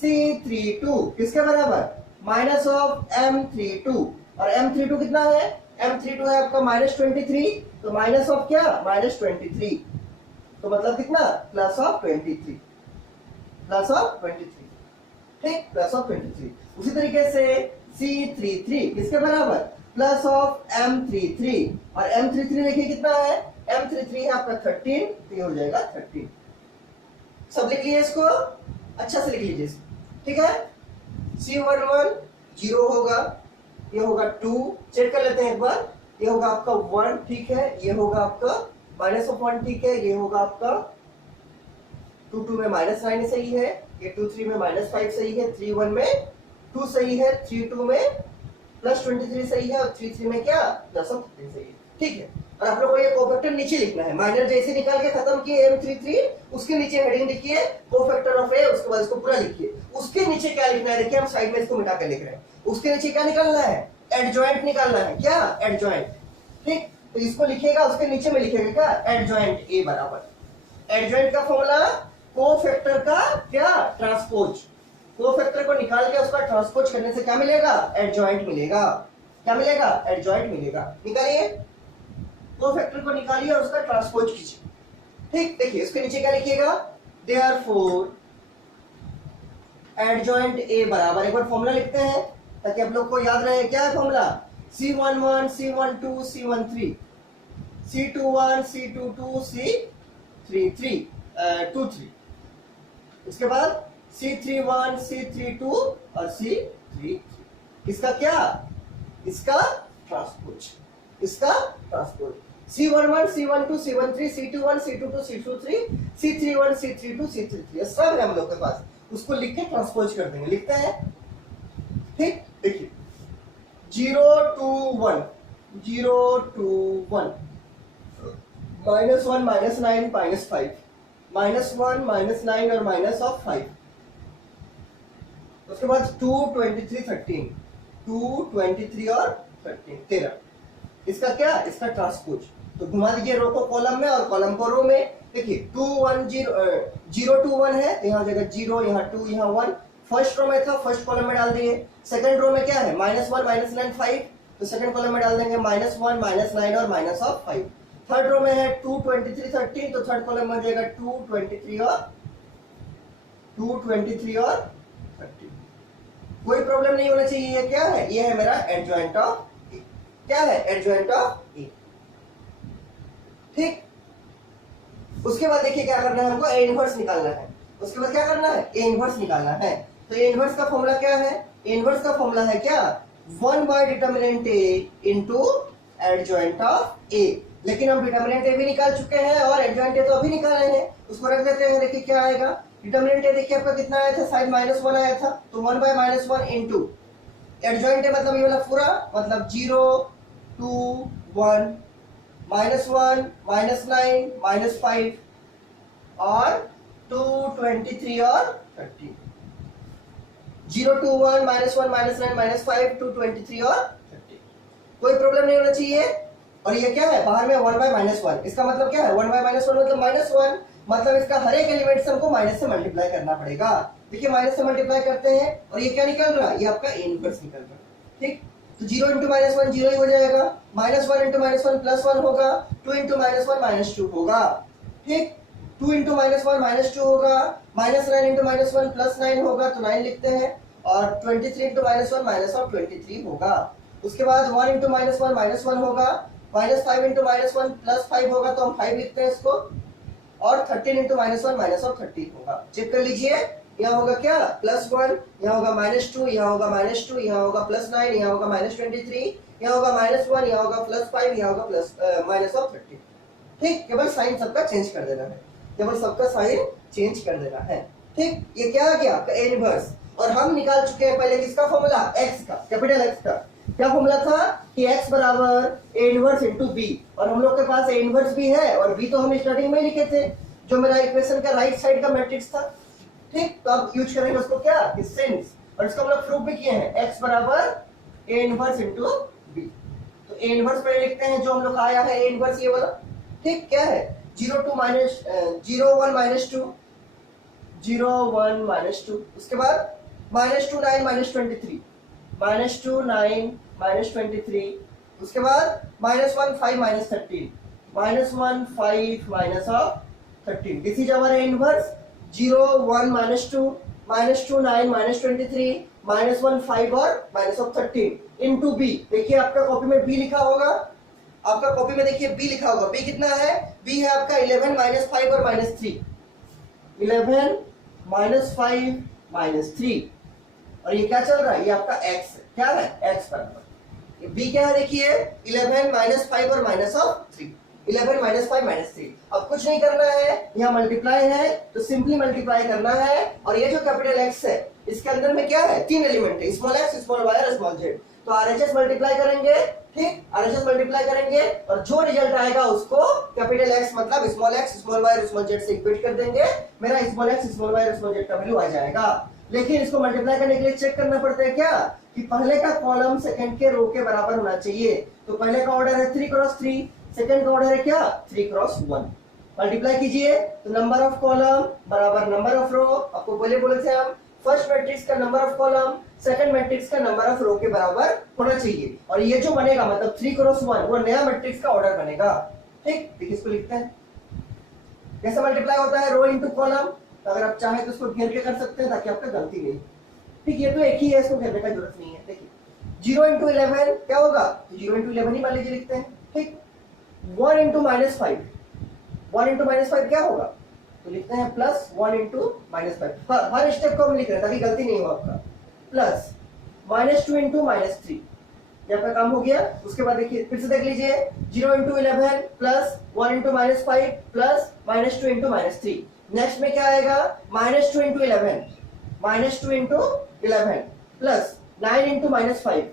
C32 किसके बराबर माइनस ऑफ M32, और M32 कितना है, M32 है आपका -23, तो माइनस ऑफ क्या -23, तो मतलब कितना प्लस ऑफ 23, प्लस ऑफ 23, ठीक, प्लस ऑफ 23। उसी तरीके से C33 किसके बराबर प्लस ऑफ M33, और M33 देखिए कितना है, M33 है आपका 13, तो ये हो जाएगा 13। सब लिख लीजिए इसको, अच्छा से लिख लीजिए इसको, ठीक है। C11 0 होगा, ये होगा 2, चेक कर लेते हैं एक बार, ये होगा आपका 1, ठीक है, ये होगा आपका -1, ठीक है, ये होगा आपका 2 2 में -9 सही है, ये 2 3 में -5 सही है, 3 1 में 2 सही है, 3 2 में +23 सही है, और 3 3 में क्या +13 सही है, ठीक है। और आप लोग को ये कोफैक्टर नीचे लिखना है। माइनर जैसे निकाल के खत्म किए M33, उसके नीचे हेडिंग लिखिए कोफैक्टर ऑफ ए, उसके बाद इसको पूरा लिखिए। उसके नीचे क्या लिखना है, देखिए हम साइड में इसको मिटा के लिख रहे हैं। उसके नीचे क्या निकालना है, एडजॉइंट निकालना है। क्या, एडजॉइंट। ठीक, तो इसको लिखिएगा, उसके नीचे में लिखेगा क्या, एडजॉइंट ए बराबर। एडजॉइंट का फॉर्मूला कोफैक्टर का क्या, ट्रांसपोज। कोफैक्टर को निकाल के उसका ट्रांसपोज करने से क्या मिलेगा, एडजॉइंट मिलेगा। क्या मिलेगा, एडजॉइंट मिलेगा। निकालिए, कोफैक्टर को निकालिए और उसका ट्रांसपोज कीजिए। ठीक, देखिए इसके नीचे क्या लिखिएगा, देयरफॉर एडजॉइंट ए बराबर, एक बार फॉर्मूला लिखते हैं ताकि आप लोग को याद रहे। क्या है formula, C11 C12 C13 C21 C22 C33 23, उसके बाद C31 C32 और C33। इसका क्या, इसका ट्रांसपोज, इसका transpose. C11 C12 C13 C21 C22 C23 C31 C32 C33 सब है हम लोग के पास, उसको लिख के ट्रांसपोज कर देंगे। लिखते हैं, ठीक, देखिए 0 to 1 0 to 1 -1 -9 -5 -1 -9 और माइनस ऑफ 5, उसके बाद 2 23 13 2 23 और 13। इसका क्या, इसका ट्रांसपोज। तो घुमा दीजिए रो को कॉलम में और कॉलम को रो में। देखिए 2 1 0 2 1 है, यहाँ जगह 0, यहाँ 2, यहाँ 1। फर्स्ट रो में था, फर्स्ट कॉलम में डाल दिए। सेकंड रो में क्या है, -1 -9 5, तो सेकंड कॉलम में डाल देंगे -1 -9 और माइनस ऑफ 5। थर्ड रो में है 2 23 13, तो थर्ड कॉलम में हो जाएगा 2 23 और 13। कोई प्रॉब्लम नहीं होना चाहिए। ये क्या है, ये है मेरा एडजॉइंट ऑफ ए। क्या है, एडजॉइंट ऑफ ए। ठीक, उसके बाद देखिए क्या करना है हमको, ए इनवर्स निकालना है। उसके बाद क्या करना है, ए इनवर्स निकालना है। तो ए इनवर्स का फॉर्मूला क्या है, ए इनवर्स का फॉर्मूला है क्या, 1/डिटर्मिनेंट ए इनटू एडजॉइंट ऑफ ए। लेकिन हम डिटर्मिनेंट ए भी निकाल चुके हैं और एडजॉइंट ए तो अभी निकाल रहे हैं, उसको रख देते हैं। देखिए क्या आएगा, डिटर्मिनेंट ए देखिए आपका कितना आया था, शायद -1 आया था, तो 1/-1 इनटू एडजॉइंट ए मतलब ये वाला पूरा, मतलब 0 2 1 -1 -9 -5 और 2 23 और 13। 0 2 1 -1 -9 -5 2 23 और 13। कोई प्रॉब्लम नहीं होना चाहिए। और ये क्या है, बाहर में 1/-1, इसका मतलब क्या है, 1/-1 मतलब -1, मतलब इसका हर एक एलिमेंट से हमको माइनस से मल्टीप्लाई करना पड़ेगा। देखिए माइनस से मल्टीप्लाई करते हैं और ये क्या निकल रहा है, ये आपका ए इनवर्स निकल रहा है। ठीक, तो 0 × -1 0 ही हो जाएगा, -1 × -1 +1 होगा, 2 × -1 -2 होगा। ठीक, 2 × -1 -2 होगा, -9 × -1 +9 होगा, तो 9 लिखते हैं। और 23 × -1 -23 होगा। उसके बाद 1 × -1 -1 होगा, -5 × -1 +5 होगा, तो हम 5 लिखते हैं इसको। और 13 × -1 -13 होगा। चेक कर लीजिए, यहाँ होगा क्या, +1, यहाँ होगा -2, यहाँ होगा -2, यहाँ होगा +9, यहाँ होगा -23, यहाँ होगा -1, यहाँ होगा +5, यहाँ होगा -13। ठीक, केवल साइन सबका चेंज कर देना है, केवल सबका साइन चेंज कर देना है। ठीक, ये क्या आ गया आपका ए इनवर्स। और हम निकाल चुके हैं पहले किसका फॉर्मूला, x का, कैपिटल X का। क्या फॉर्मूला था कि x बराबर ए इनवर्स इनटू b, और हम लोग के पास ए इनवर्स भी है और b तो हम स्टार्टिंग में ही लिखे थे, जो मेरा इक्वेशन का राइट साइड का मैट्रिक्स था। ठीक, तो अब यूज करेंगे उसको क्या, सिंस, और इसको हम लोग प्रूफ भी किए हैं, x बराबर ए इनवर्स इनटू b। तो ए इनवर्स पे लिखते हैं जो हम लोग का आया है, ए इनवर्स ये वाला। ठीक, क्या है, 0 1 -2 0 1 -2, उसके बाद -2 9 -23 -2 9 -23, उसके बाद -1 5 -13 -1 5 -13। This is our inverse. 0 1 -2 -2 9 -23 -1 5 और -13 इनटू b। देखिए आपका कॉपी में b लिखा होगा, आपका कॉपी में देखिए b लिखा होगा। b कितना है, b है आपका 11 -5 और -3, 11 -5 -3। और ये क्या चल रहा है, ये आपका x है। क्या है, x बराबर b क्या है, देखिए 11 -5 और -3, 11 -5 -3। अब कुछ नहीं करना है, यहाँ मल्टीप्लाई है तो सिंपली मल्टीप्लाई करना है। और ये जो कैपिटल X है इसके अंदर में क्या है, 3 एलिमेंट है, स्मॉल x स्मॉल y और स्मॉल z। तो RHS मल्टीप्लाई करेंगे ठीक, RHS मल्टीप्लाई करेंगे और जो रिजल्ट आएगा उसको कैपिटल X मतलब small x small y small z से इक्वेट कर देंगे, मेरा small x small y small z का वैल्यू आ जाएगा। लेकिन इसको मल्टीप्लाई करने के लिए चेक करना पड़ता है क्या कि पहले का कॉलम सेकंड के रो के बराबर होना चाहिए। तो पहले का ऑर्डर है 3 क्रॉस 3, सेकंड का ऑर्डर है क्या 3 क्रॉस 1। मल्टीप्लाई कीजिए तो नंबर ऑफ कॉलम बराबर नंबर ऑफ रो, आपको पहले बोले थे हम फर्स्ट मैट्रिक्स का number of column second matrix का नंबर ऑफ रो के बराबर होना चाहिए। और ये जो बनेगा मतलब 3 क्रॉस 1 वो नया मैट्रिक्स का ऑर्डर बनेगा। ठीक, देखिए इसको लिखते हैं कैसे मल्टीप्लाई होता है रो इनटू कॉलम। तो अगर आप चाहें तो इसको घेर के कर सकते हैं ताकि आपका गलती नहीं। ठीक, ये तो एक ही है, इसको घेरने का जरूरत नहीं है। देखिए 0 इंटू 11 क्या होगा, 0 इंटू 11 ही मान लीजिए लिखते हैं। ठीक, 1 इंटू -5, 1 इंटू -5 क्या होगा, तो लिखते हैं प्लस 1 इंटू -5। हर स्टेप को हम लिख रहे हैं ताकि गलती नहीं हो आपका। प्लस -2 इंटू -3, ये आपका काम हो गया। उसके बाद देखिए फिर से देख लीजिए 0 into 11 plus 1 into -5 plus -2 into -3। Next में क्या आएगा -2 इंटू 11, -2 इंटू 11 प्लस 9 इंटू -5,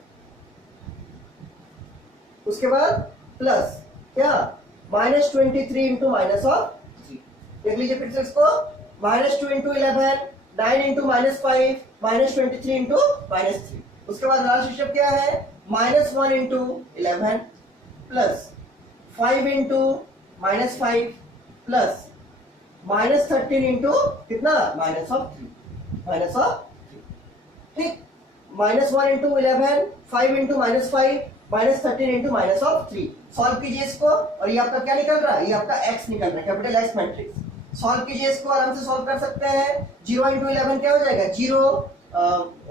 उसके बाद प्लस क्या -23 इंटू -3। देख लीजिए फिर से इसको -2 इंटू 11, 9 इंटू -5, -23 इंटू -3। उसके बाद लास्ट स्टेप क्या है -1 into 11 plus 5 into -5 plus -13 into कितना -3। ठीक, -1 इंटू 11, 5 इंटू -5, -13 इंटू -3। सॉल्व कीजिए इसको और ये आपका क्या निकल रहा है, ये आपका x निकल रहा है, कैपिटल X मैट्रिक्स। सॉल्व कीजिए इसको, आराम से सॉल्व कर सकते हैं। 0 इंटू 11 क्या हो जाएगा 0,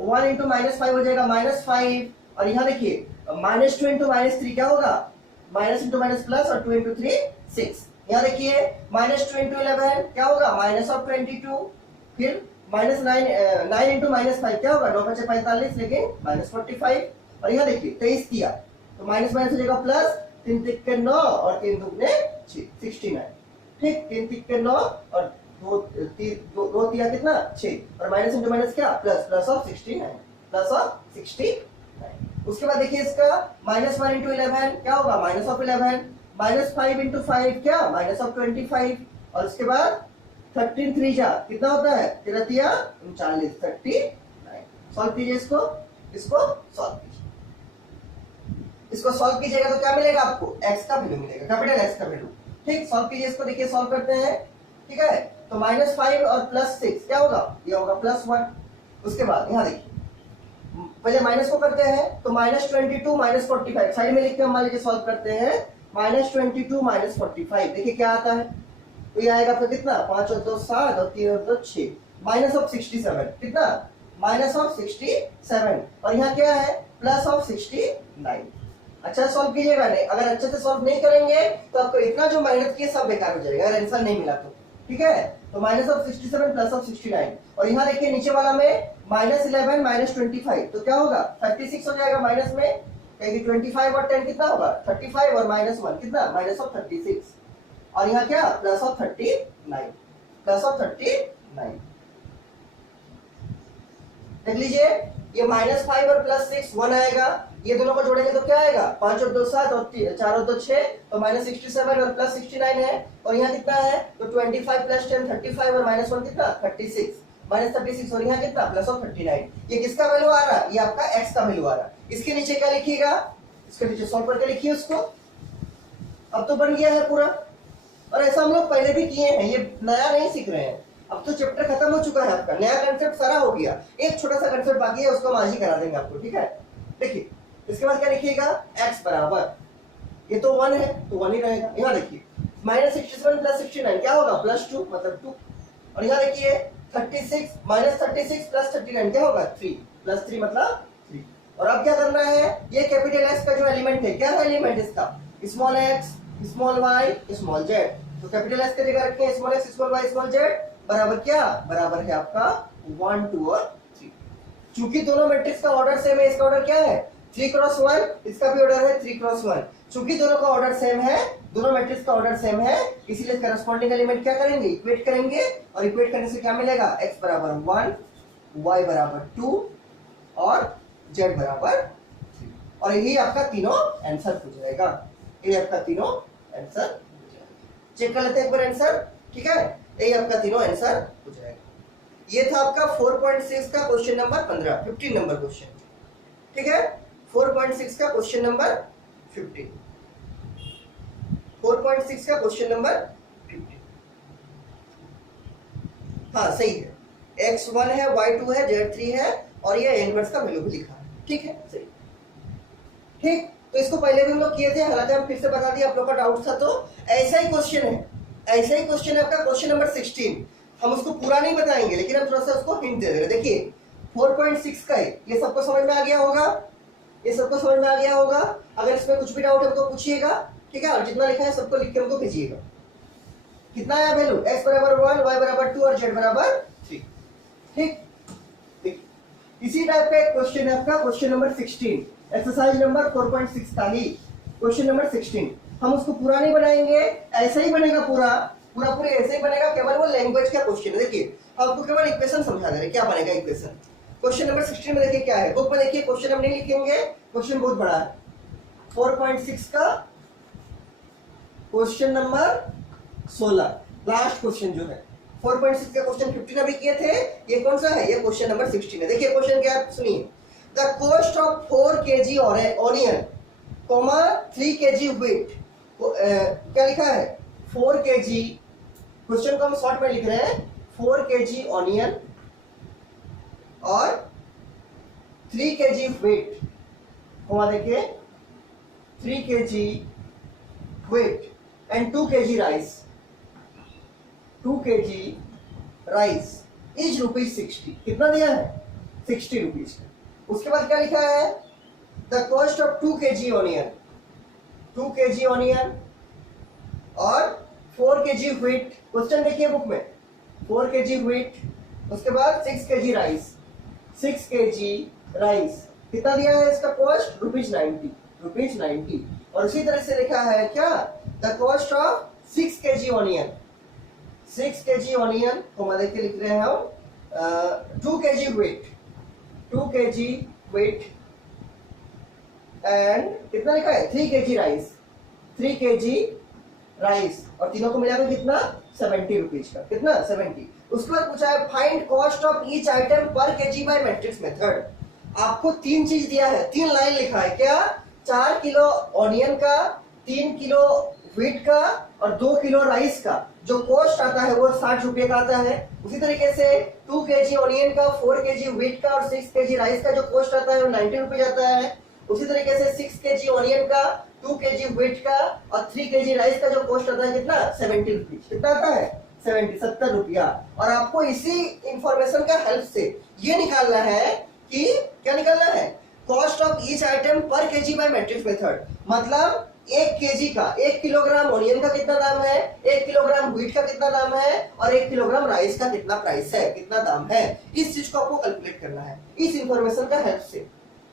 1 इंटू -5 हो जाएगा -5, और यहाँ देखिए -2 इंटू -3 क्या होगा माइनस इंटू माइनस प्लस और 2 इंटू 3 6। यहाँ देखिए -2 इंटू 11 क्या होगा -22, फिर -9 इंटू -5 क्या होगा 9 × 5 = 45 लेकिन -45, और यहाँ देखिए 23 किया तो माइनस माइनस हो जाएगा प्लस, 3 × 3 = 9 और 3 × 2 = 69। ठीक, 3 × 3 = 9 और 2 किया कितना 6, और माइनस इंटू माइनस क्या प्लस ऑफ 69। उसके बाद देखिए इसका -1 इंटू 11 क्या होगा -11, -5 इंटू 5 क्या -25, और उसके बाद 13 3 जा कितना होता है 13 39 39। सॉल्व कीजिए इसको सॉल्व कीजिए। इसको सॉल्व कीजिएगा तो क्या मिलेगा आपको x का वैल्यू मिलेगा, कैपिटल X का वैल्यू। ठीक, सॉल्व कीजिए इसको, देखिए सॉल्व करते हैं। ठीक है, तो -5 और +6 क्या होगा, ये होगा +1। उसके बाद यहाँ देखिए पहले माइनस को करते हैं तो -22 -45 साइड में लिख के हम मान लीजिए सॉल्व करते हैं। -22 -45 देखिए क्या आता है, तो ये आएगा तो कितना 5 और 2 7 और 3 और 2 6, -67 कितना -67, और यहाँ क्या है +69। अच्छा सॉल्व कीजिएगा, नहीं अगर अच्छे से सॉल्व नहीं करेंगे तो आपको इतना जो मेहनत की सब बेकार हो जाएगा अगर आंसर नहीं मिला तो। ठीक है, तो -67 +69, और यहाँ देखिए नीचे वाला में -11 -25 तो क्या होगा 36 हो जाएगा माइनस में, क्योंकि 25 और 10 कितना होगा 35, और -1 कितना -36, और यहाँ क्या +39। देख लीजिए ये -5 और +6 1 आएगा, ये दोनों को जोड़ेंगे तो क्या आएगा 5 और 2 7 और 4 और 2 6, तो -67 और +69 है, और यहाँ कितना है तो 25 + 10 35, और -1 कितना 36 -36, और यहाँ कितना +39। ये किसका वैल्यू आ रहा है, ये आपका x का वैल्यू आ रहा है। इसके नीचे क्या लिखिएगा, इसके नीचे सॉल्व करके लिखिए उसको। अब तो बन गया है पूरा, और ऐसा हम लोग पहले भी किए हैं, ये नया नहीं सीख रहे हैं। अब तो चैप्टर खत्म हो चुका है आपका, नया कंसेप्ट सारा हो गया, एक छोटा सा कंसेप्ट बाकी है उसको हम आज ही करा देंगे आपको। ठीक है, देखिए इसके बाद क्या लिखिएगा x बराबर, ये तो 1 है तो 1 ही रहेगा। यहाँ देखिए -67 + 69 क्या होगा +2 मतलब 2, और यहाँ देखिए 36 -36 + 39 क्या होगा 3 +3 मतलब 3। और अब क्या करना है, ये कैपिटल S का जो एलिमेंट है, क्या है एलिमेंट इसका small x small y small z, तो कैपिटल S की जगह रखें small x small y small z बराबर क्या बराबर है आपका 1 2 और 3। चूंकि दोनों मैट्रिक्स का ऑर्डर सेम है, इसका ऑर्डर क्या है 3 × 1, इसका भी ऑर्डर है 3 × 1। चूंकि दोनों का ऑर्डर सेम है, दोनों मैट्रिक्स का ऑर्डर सेम है, इसीलिए करस्पॉन्डिंग एलिमेंट क्या करेंगे इक्वेट करेंगे, और इक्वेट करने से क्या मिलेगा x बराबर 1 y बराबर 2 और z बराबर 3। और यही आपका तीनों आंसर हो जाएगा, ये आपका तीनों आंसर हो जाएगा। चेक कर लेते हैं एक बार आंसर, ठीक है, यही आपका तीनों आंसर हो जाएगा। ये था आपका 4.6 का क्वेश्चन नंबर 15, 15 नंबर क्वेश्चन, ठीक है। 4.6 का क्वेश्चन नंबर 15, 4.6 का क्वेश्चन नंबर 15। हाँ सही है, x1 है, y2 है, z3 है और ये इनवर्स का वैल्यू भी लिखा है, ठीक है सही। ठीक, तो इसको पहले भी हम लोग किए थे, हालांकि हम फिर से बता दिया, आप लोग का डाउट था तो ऐसा ही क्वेश्चन है, ऐसा ही क्वेश्चन है आपका क्वेश्चन नंबर 16। हम उसको पूरा नहीं बताएंगे लेकिन हम थोड़ा सा उसको हिंट दे दे रहे। देखिए 4.6 का है, ये सबको समझ में आ गया होगा, ये सबको समझ में आ गया होगा। अगर इसमें कुछ भी डाउट है हमको पूछिएगा, ठीक है, और जितना लिखा है सबको लिख के हमको भेजिएगा। कितना है वैल्यू, x बराबर 1, y बराबर 2 और z बराबर 3, ठीक। इसी टाइप का एक क्वेश्चन है आपका क्वेश्चन नंबर 16, एक्सरसाइज नंबर 4.6 का ही क्वेश्चन नंबर 16। हम उसको पूरा नहीं बनाएंगे, ऐसा ही बनेगा, पूरा पूरा ऐसे ही बनेगा, केवल वो लैंग्वेज का क्वेश्चन है। देखिए आपको केवल इक्वेशन समझा दे रहे, क्या बनेगा इक्वेशन। क्वेश्चन नंबर 16 में देखिए क्या है, बुक में देखिए, क्वेश्चन हम नहीं लिखेंगे, क्वेश्चन बहुत बड़ा है। 4.6 का क्वेश्चन नंबर 16, लास्ट क्वेश्चन जो है 4.6 का क्वेश्चन 15 अभी किए थे, ये कौन सा है, ये क्वेश्चन नंबर 16 है। देखिए क्वेश्चन क्या है, सुनिए। The cost of 4 kg onion, 3 kg wheat, क्या लिखा है 4 kg, क्वेश्चन को हम शॉर्ट में लिख रहे हैं, 4 kg ऑनियन और 3 kg व्हीट, देखिए 3 kg wheat and 2 kg rice, 2 kg rice is ₹60। कितना दिया है, 60 रुपीज। उसके बाद क्या लिखा है, the cost of 2 kg onion, 2 kg onion और 4 kg व्हीट। क्वेश्चन देखिए बुक में, 4 kg व्हीट, उसके बाद 6 kg राइस, 6 kg राइस कितना दिया है इसका कॉस्ट, ₹90। और उसी तरह से लिखा है क्या, the cost of 6 kg onion, 6 kg onion को देख के लिख रहे हैं हम, 2 kg wheat, 2 kg wheat and कितना लिखा है 3 kg राइस, 3 kg राइस और तीनों को मिलाकर कितना 70 रुपीज का, कितना 70। उसके बाद पूछा है find cost of each item per kg by matrix method. आपको 3 चीज दिया है, 3 लाइन लिखा है, क्या 4 किलो ऑनियन का, 3 किलो व्हीट का और 2 किलो राइस का जो कॉस्ट आता है वो 60 रुपए का आता है। उसी तरीके से 2 kg ऑनियन का, 4 kg व्हीट का और 6 kg राइस का जो कॉस्ट आता है वो 90 रुपए आता है। उसी तरीके से 6 kg ऑनियन का, 2 kg व्हीट का और 3 kg राइस का जो कॉस्ट आता है कितना 70 रुपीज, कितना आता है 70 रुपया। और आपको इसी इंफॉर्मेशन का हेल्प से ये निकालना है कि क्या निकालना है, cost of each item per kg by matrix method. मतलब 1 kg का, 1 किलोग्राम ऑनियन का कितना दाम है, 1 किलोग्राम व्हीट का कितना दाम है और 1 किलोग्राम राइस का कितना प्राइस है, कितना दाम है। इस चीज को आपको कैलकुलेट करना है इस इंफॉर्मेशन का हेल्प से,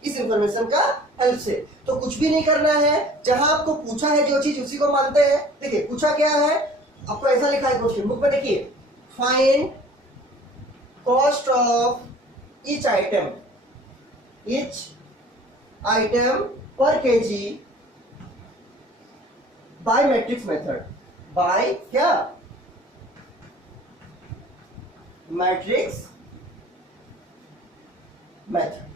इस इंफॉर्मेशन का हेल्प से। तो कुछ भी नहीं करना है, जहां आपको पूछा है जो चीज उसी को मानते हैं। देखिए पूछा क्या है, आपको ऐसा लिखा है क्वेश्चन बुक में, देखिए find cost of each item, each item per kg by matrix method, by क्या matrix method.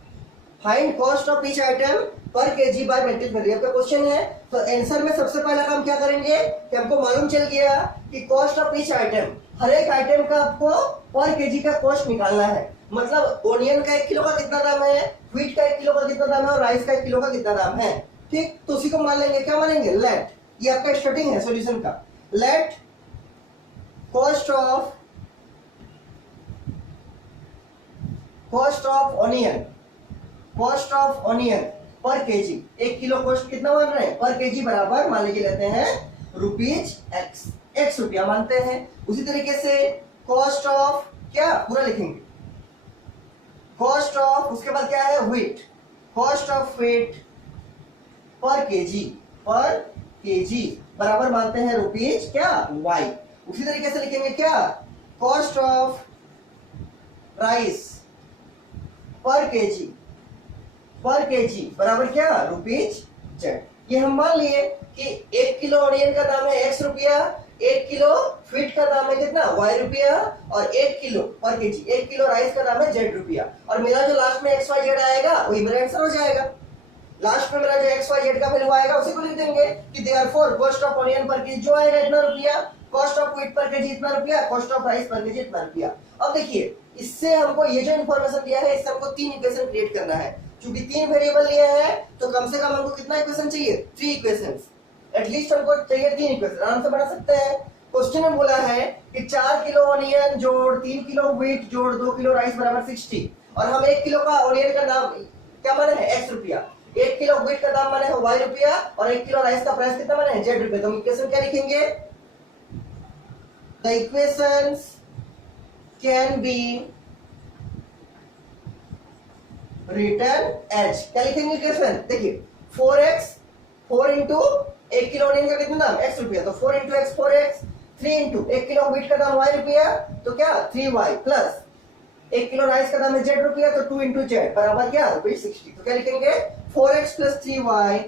Find cost of each item per kg by matrix method आपका क्वेश्चन है। तो आंसर में सबसे पहला काम क्या करेंगे कि हमको मालूम चल गया कि कॉस्ट ऑफ ईच आइटम, हर एक आइटम का आपको पर केजी का कॉस्ट निकालना है। मतलब ओनियन का 1 किलो का कितना दाम है, व्हीट का 1 किलो का कितना दाम है और राइस का 1 किलो का कितना दाम है। ठीक, तो उसी को मान लेंगे, क्या मानेंगे, लेट, ये आपका स्टार्टिंग है सॉल्यूशन का, let cost of onion, cost of onion पर केजी, 1 किलो कॉस्ट कितना मान रहे हैं पर केजी बराबर मान लीजिए लेते हैं ₹x, x रुपया मानते हैं। उसी तरीके से कॉस्ट ऑफ क्या पूरा लिखेंगे, कॉस्ट ऑफ, उसके बाद क्या है व्हीट, कॉस्ट ऑफ व्हीट पर केजी बराबर मानते हैं रुपीज क्या y। उसी तरीके से लिखेंगे क्या कॉस्ट ऑफ राइस पर केजी पर केजी बराबर क्या, रुपीज जेड। ये हम मान लिए कि 1 किलो ऑनियन का दाम है x रुपया, 1 किलो फीट का दाम है कितना, y रुपया, और 1 किलो पर केजी 1 किलो राइस का दाम है z रुपया, और मेरा जो लास्ट में x y z आएगा वही मेरा आंसर हो जाएगा। लास्ट में मेरा जो x y z का वैल्यू आएगा उसी को लिख देंगे कि देयरफॉर कॉस्ट ऑफ ऑनियन पर केजी जो आएगा इतना रुपया, कॉस्ट ऑफ व्हीट पर केजी इतना रुपया, कॉस्ट ऑफ राइस पर केजी इतना रुपया। अब देखिए इससे हमको ये जो इंफॉर्मेशन दिया है इससे हमको 3 इक्वेशन क्रिएट करना है। क्योंकि 3 वेरिएबल लिए हैं तो कम से कम हमको कितना इक्वेशन चाहिए, 3 इक्वेशंस। एटलीस्ट हमको चाहिए 3 इक्वेशन, आराम से बना सकते हैं। क्वेश्चन में बोला है कि 4 किलो ऑनियन जोड़ 3 किलो व्हीट जोड़ 2 किलो राइस बराबर 60, और हम 1 किलो का ऑनियन का दाम क्या माने है, x रुपया, 1 किलो व्हीट का दाम माने है y रुपया, और 1 किलो राइस का प्राइस कितना माने है, z रुपया। तो हम इक्वेशन क्या लिखेंगे, the equations can be written as, क्या लिखेंगे इक्वेशन, देखिए 4x 4 इंटू 1 किलो ऑनियन का कितना दाम x रुपया, तो 4 into x 4x, 3 into 1 kilo wheat का दाम y रुपया तो क्या 3y, प्लस 1 किलो राइस का दाम है z रुपया तो 2 इंटू z बराबर क्या रुपये 60। तो क्या लिखेंगे 4x प्लस 3y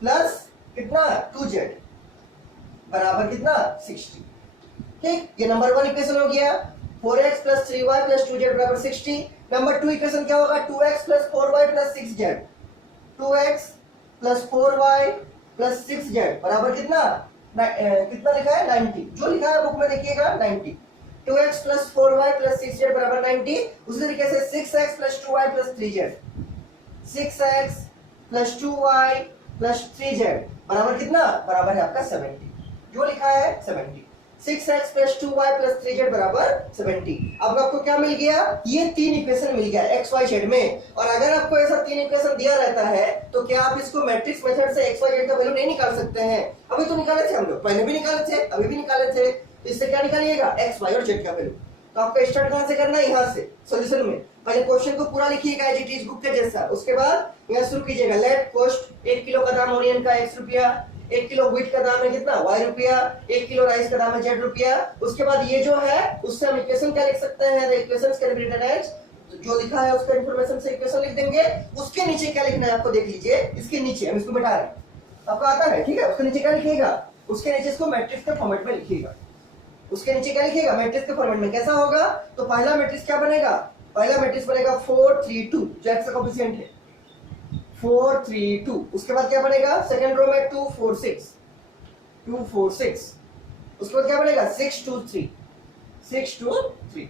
प्लस कितना 2z बराबर कितना 60। ठीक, ये नंबर 1 इक्वेशन हो गया, 4x plus 3y plus 2z बराबर 60। नंबर 2 इक्वेशन क्या होगा, 2x plus 4y plus 6z, 2x plus 4y plus 6z बराबर कितना कितना लिखा है 90, जो लिखा है बुक में देखिएगा 90। 2x plus 4y plus 6z बराबर 90। उसी तरीके से 6x plus 2y plus 3z, 6x plus 2y plus 3z बराबर कितना, बराबर है आपका 70, जो लिखा है 70। 6x plus 2y plus 3z बराबर 70। अब आपको क्या मिल गया, ये 3 इक्वेशन मिल गया x y z में। और अगर आपको ऐसा 3 इक्वेशन दिया रहता है तो क्या आप इसको मैट्रिक्स मेथड से x y z का वैल्यू नहीं निकाल सकते हैं। अभी तो निकाले थे हम लोग, पहले भी निकाले थे, अभी भी निकाले थे। इससे क्या निकालिएगा, x y और z का वैल्यू। तो आपको स्टार्ट कहां से करना है, यहाँ से सॉल्यूशन में। पहले क्वेश्चन को पूरा लिखिएगा एज इट इज बुक के जैसा, उसके बाद यहाँ शुरू कीजिएगा। लेट कॉस्ट 1 किलो का दाम ऑनियन का x रुपया, 1 किलो व्हीट का दाम है कितना y रुपया, 1 किलो राइस का दाम है z रुपया। उसके बाद ये जो है उससे हम इक्वेशन क्या लिख सकते हैं, the equations can be written as, जो लिखा है उसका इंफॉर्मेशन से इक्वेशन लिख देंगे। उसके नीचे क्या लिखना है आपको देख लीजिए, इसके नीचे हम इसको बैठा रहे हैं, आपको आता है ठीक है। उसके नीचे क्या लिखिएगा, उसके नीचे इसको मैट्रिक्स के फॉर्मेट में लिखिएगा। उसके नीचे क्या लिखिएगा, मैट्रिक्स के फॉर्मेट में। कैसा होगा, तो पहला मैट्रिक्स क्या बनेगा, पहला मैट्रिक्स बनेगा 4 3 2, जो x का कोएफिशिएंट है 4 3 2। उसके बाद क्या बनेगा, सेकंड रो में 2 4 6 2 4 6। उसके बाद क्या बनेगा 6 2 3 6 2 3,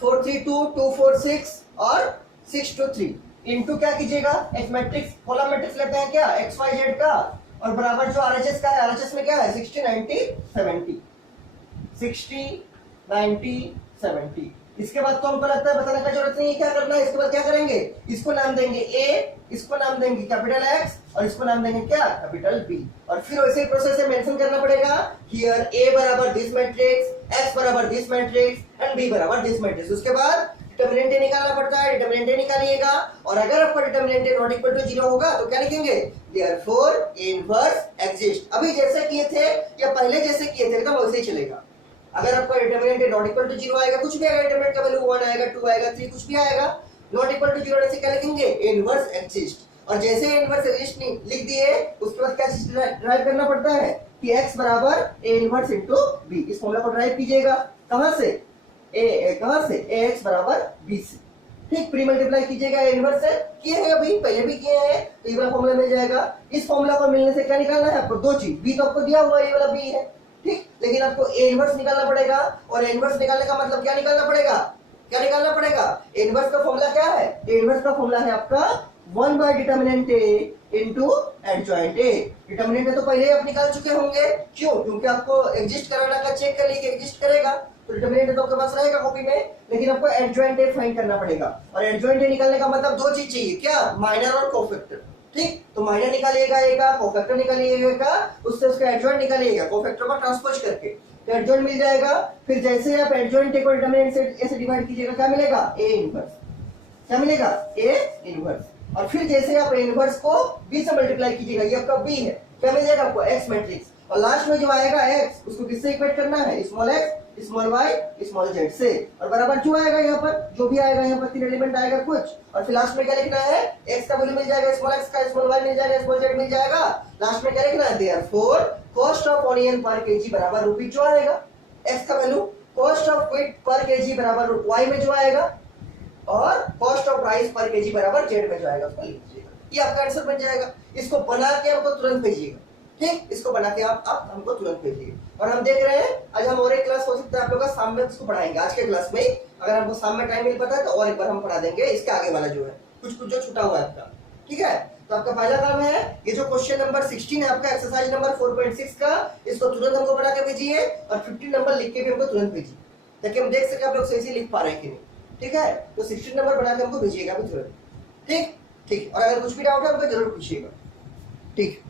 4 3 2 2 4 6 और 6 2 3 इनटू क्या कीजिएगा, एक मैट्रिक्स कॉलम मैट्रिक्स लेते हैं क्या x y z का, और बराबर जो RHS का है, RHS में क्या है 60 90 70 60 90 70। इसके बाद तो हमको लगता है बताने का जरूरत नहीं है क्या करना है। इसके बाद क्या करेंगे, इसको नाम देंगे A, इसको नाम देंगे कैपिटल X, और इसको नाम देंगे क्या कैपिटल B। और फिर वैसे ही प्रोसेस से मेंशन करना पड़ेगा हियर A बराबर दिस मैट्रिक्स, X बराबर दिस मैट्रिक्स एंड B बराबर दिस मैट्रिक्स। उसके बाद डिटरमिनेंट A निकालना पड़ता है, डिटरमिनेंट A निकालिएगा। और अगर आपका determinant A not equal to 0 होगा तो क्या लिखेंगे, देयरफॉर A इनवर्स एग्जिस्ट। अभी जैसे किए थे या पहले जैसे किए थे एकदम वैसे ही चलेगा। अगर आपका determinant A not equal to 0 आएगा, कुछ भी आएगा, डिटरमिनेंट का वैल्यू 1 आएगा 2 आएगा 3 कुछ भी आएगा, नॉट इक्वल टू 0 से क्या लिखेंगे, A इनवर्स एग्जिस्ट। और जैसे A इनवर्स एग्जिस्ट लिख दिए उसके बाद क्या चीज ड्राइव करना पड़ता है कि x बराबर A इनवर्स इनटू B। इस फॉर्मूला को ड्राइव कीजिएगा कहां से, कहां से, ax बराबर b से। ठीक, प्री मल्टीप्लाई कीजिएगा A इनवर्स से, किए हैं अभी पहले भी किए हैं, तो ये वाला फॉर्मूला मिल जाएगा। इस फॉर्मूला को मिलने से क्या निकालना है आपको, दो चीज, b तो आपको दिया हुआ है, ये वाला b है ठीक, लेकिन आपको A इनवर्स निकालना पड़ेगा। और A इनवर्स निकालने का मतलब क्या निकालना पड़ेगा, क्या निकालना पड़ेगा, A इनवर्स का फॉर्मूला क्या है, A इनवर्स का फॉर्मूला है आपका 1 by determinant A into adjoint A। Determinant तो पहले ही आप निकाल चुके होंगे, क्यों, क्योंकि आपको एग्जिस्ट कराना का चेक कर लीजिए एग्जिस्ट करेगा, तो डिटरमिनेंट तो आपके पास रहेगा कॉपी में, लेकिन आपको एडजॉइंट A फाइंड करना पड़ेगा। और एडजॉइंट A निकालने का मतलब दो चीज चाहिए, क्या, माइनर और कोफैक्टर। ठीक, तो माइनर निकालिएगा A का, कोफैक्टर निकालिएगा का, उससे उसका एडजॉइंट निकालिएगा कोफैक्टर को ट्रांसपोज करके, तो एडजॉइंट मिल जाएगा। फिर जैसे आप एडजॉइंट A को डिटरमिनेंट से ऐसे डिवाइड कीजिएगा, क्या मिलेगा, A इनवर्स, क्या मिलेगा, A इनवर्स। और फिर जैसे आप A इनवर्स को B से मल्टीप्लाई कीजिएगा, ये आपका B है, क्या मिल जाएगा आपको, X मैट्रिक्स। और लास्ट में जो आएगा x उसको किससे इक्वेट करना है, small x small y small z से, और बराबर जो आएगा यहाँ पर, जो भी आएगा यहाँ पर 3 एलिमेंट आएगा कुछ, और फिर लास्ट में क्या लिखना है, x का वैल्यू मिल जाएगा, स्मॉल x का, स्मॉल y मिल जाएगा, स्मॉल z मिल जाएगा, लास्ट में क्या लिखना है, देयरफॉर कॉस्ट ऑफ ऑनियन पर केजी बराबर रुपीज जो आएगा, x का वैल्यू, कॉस्ट ऑफ व्हीट पर केजी बराबर y में जो आएगा, और कॉस्ट ऑफ राइस पर केजी बराबर z में जो आएगा उसको लिख दीजिएगा। ये आपका आंसर बन जाएगा। इसको बना के हमको तुरंत भेजिएगा, ठीक, इसको बना के आप हमको तुरंत भेजिए। और हम देख रहे हैं आज हम और एक क्लास हो सकता है आप लोग का शाम में इसको पढ़ाएंगे, आज के क्लास में अगर हमको शाम में टाइम मिल पाता है तो और एक बार हम पढ़ा देंगे इसके आगे वाला जो है कुछ कुछ जो छूटा हुआ है आपका, ठीक है। तो आपका पहला काम है ये जो क्वेश्चन नंबर 16 है आपका एक्सरसाइज नंबर 4.6 का, इसको तुरंत हमको बना के भेजिए और 15 नंबर लिख के भी हमको तुरंत भेजिए ताकि हम देख सके आप लोग सही से लिख पा रहे हैं कि नहीं, ठीक है। तो 16 नंबर बना के हमको भेजिएगा अभी तुरंत, ठीक ठीक। और अगर कुछ भी डाउट है हमको जरूर पूछिएगा, ठीक।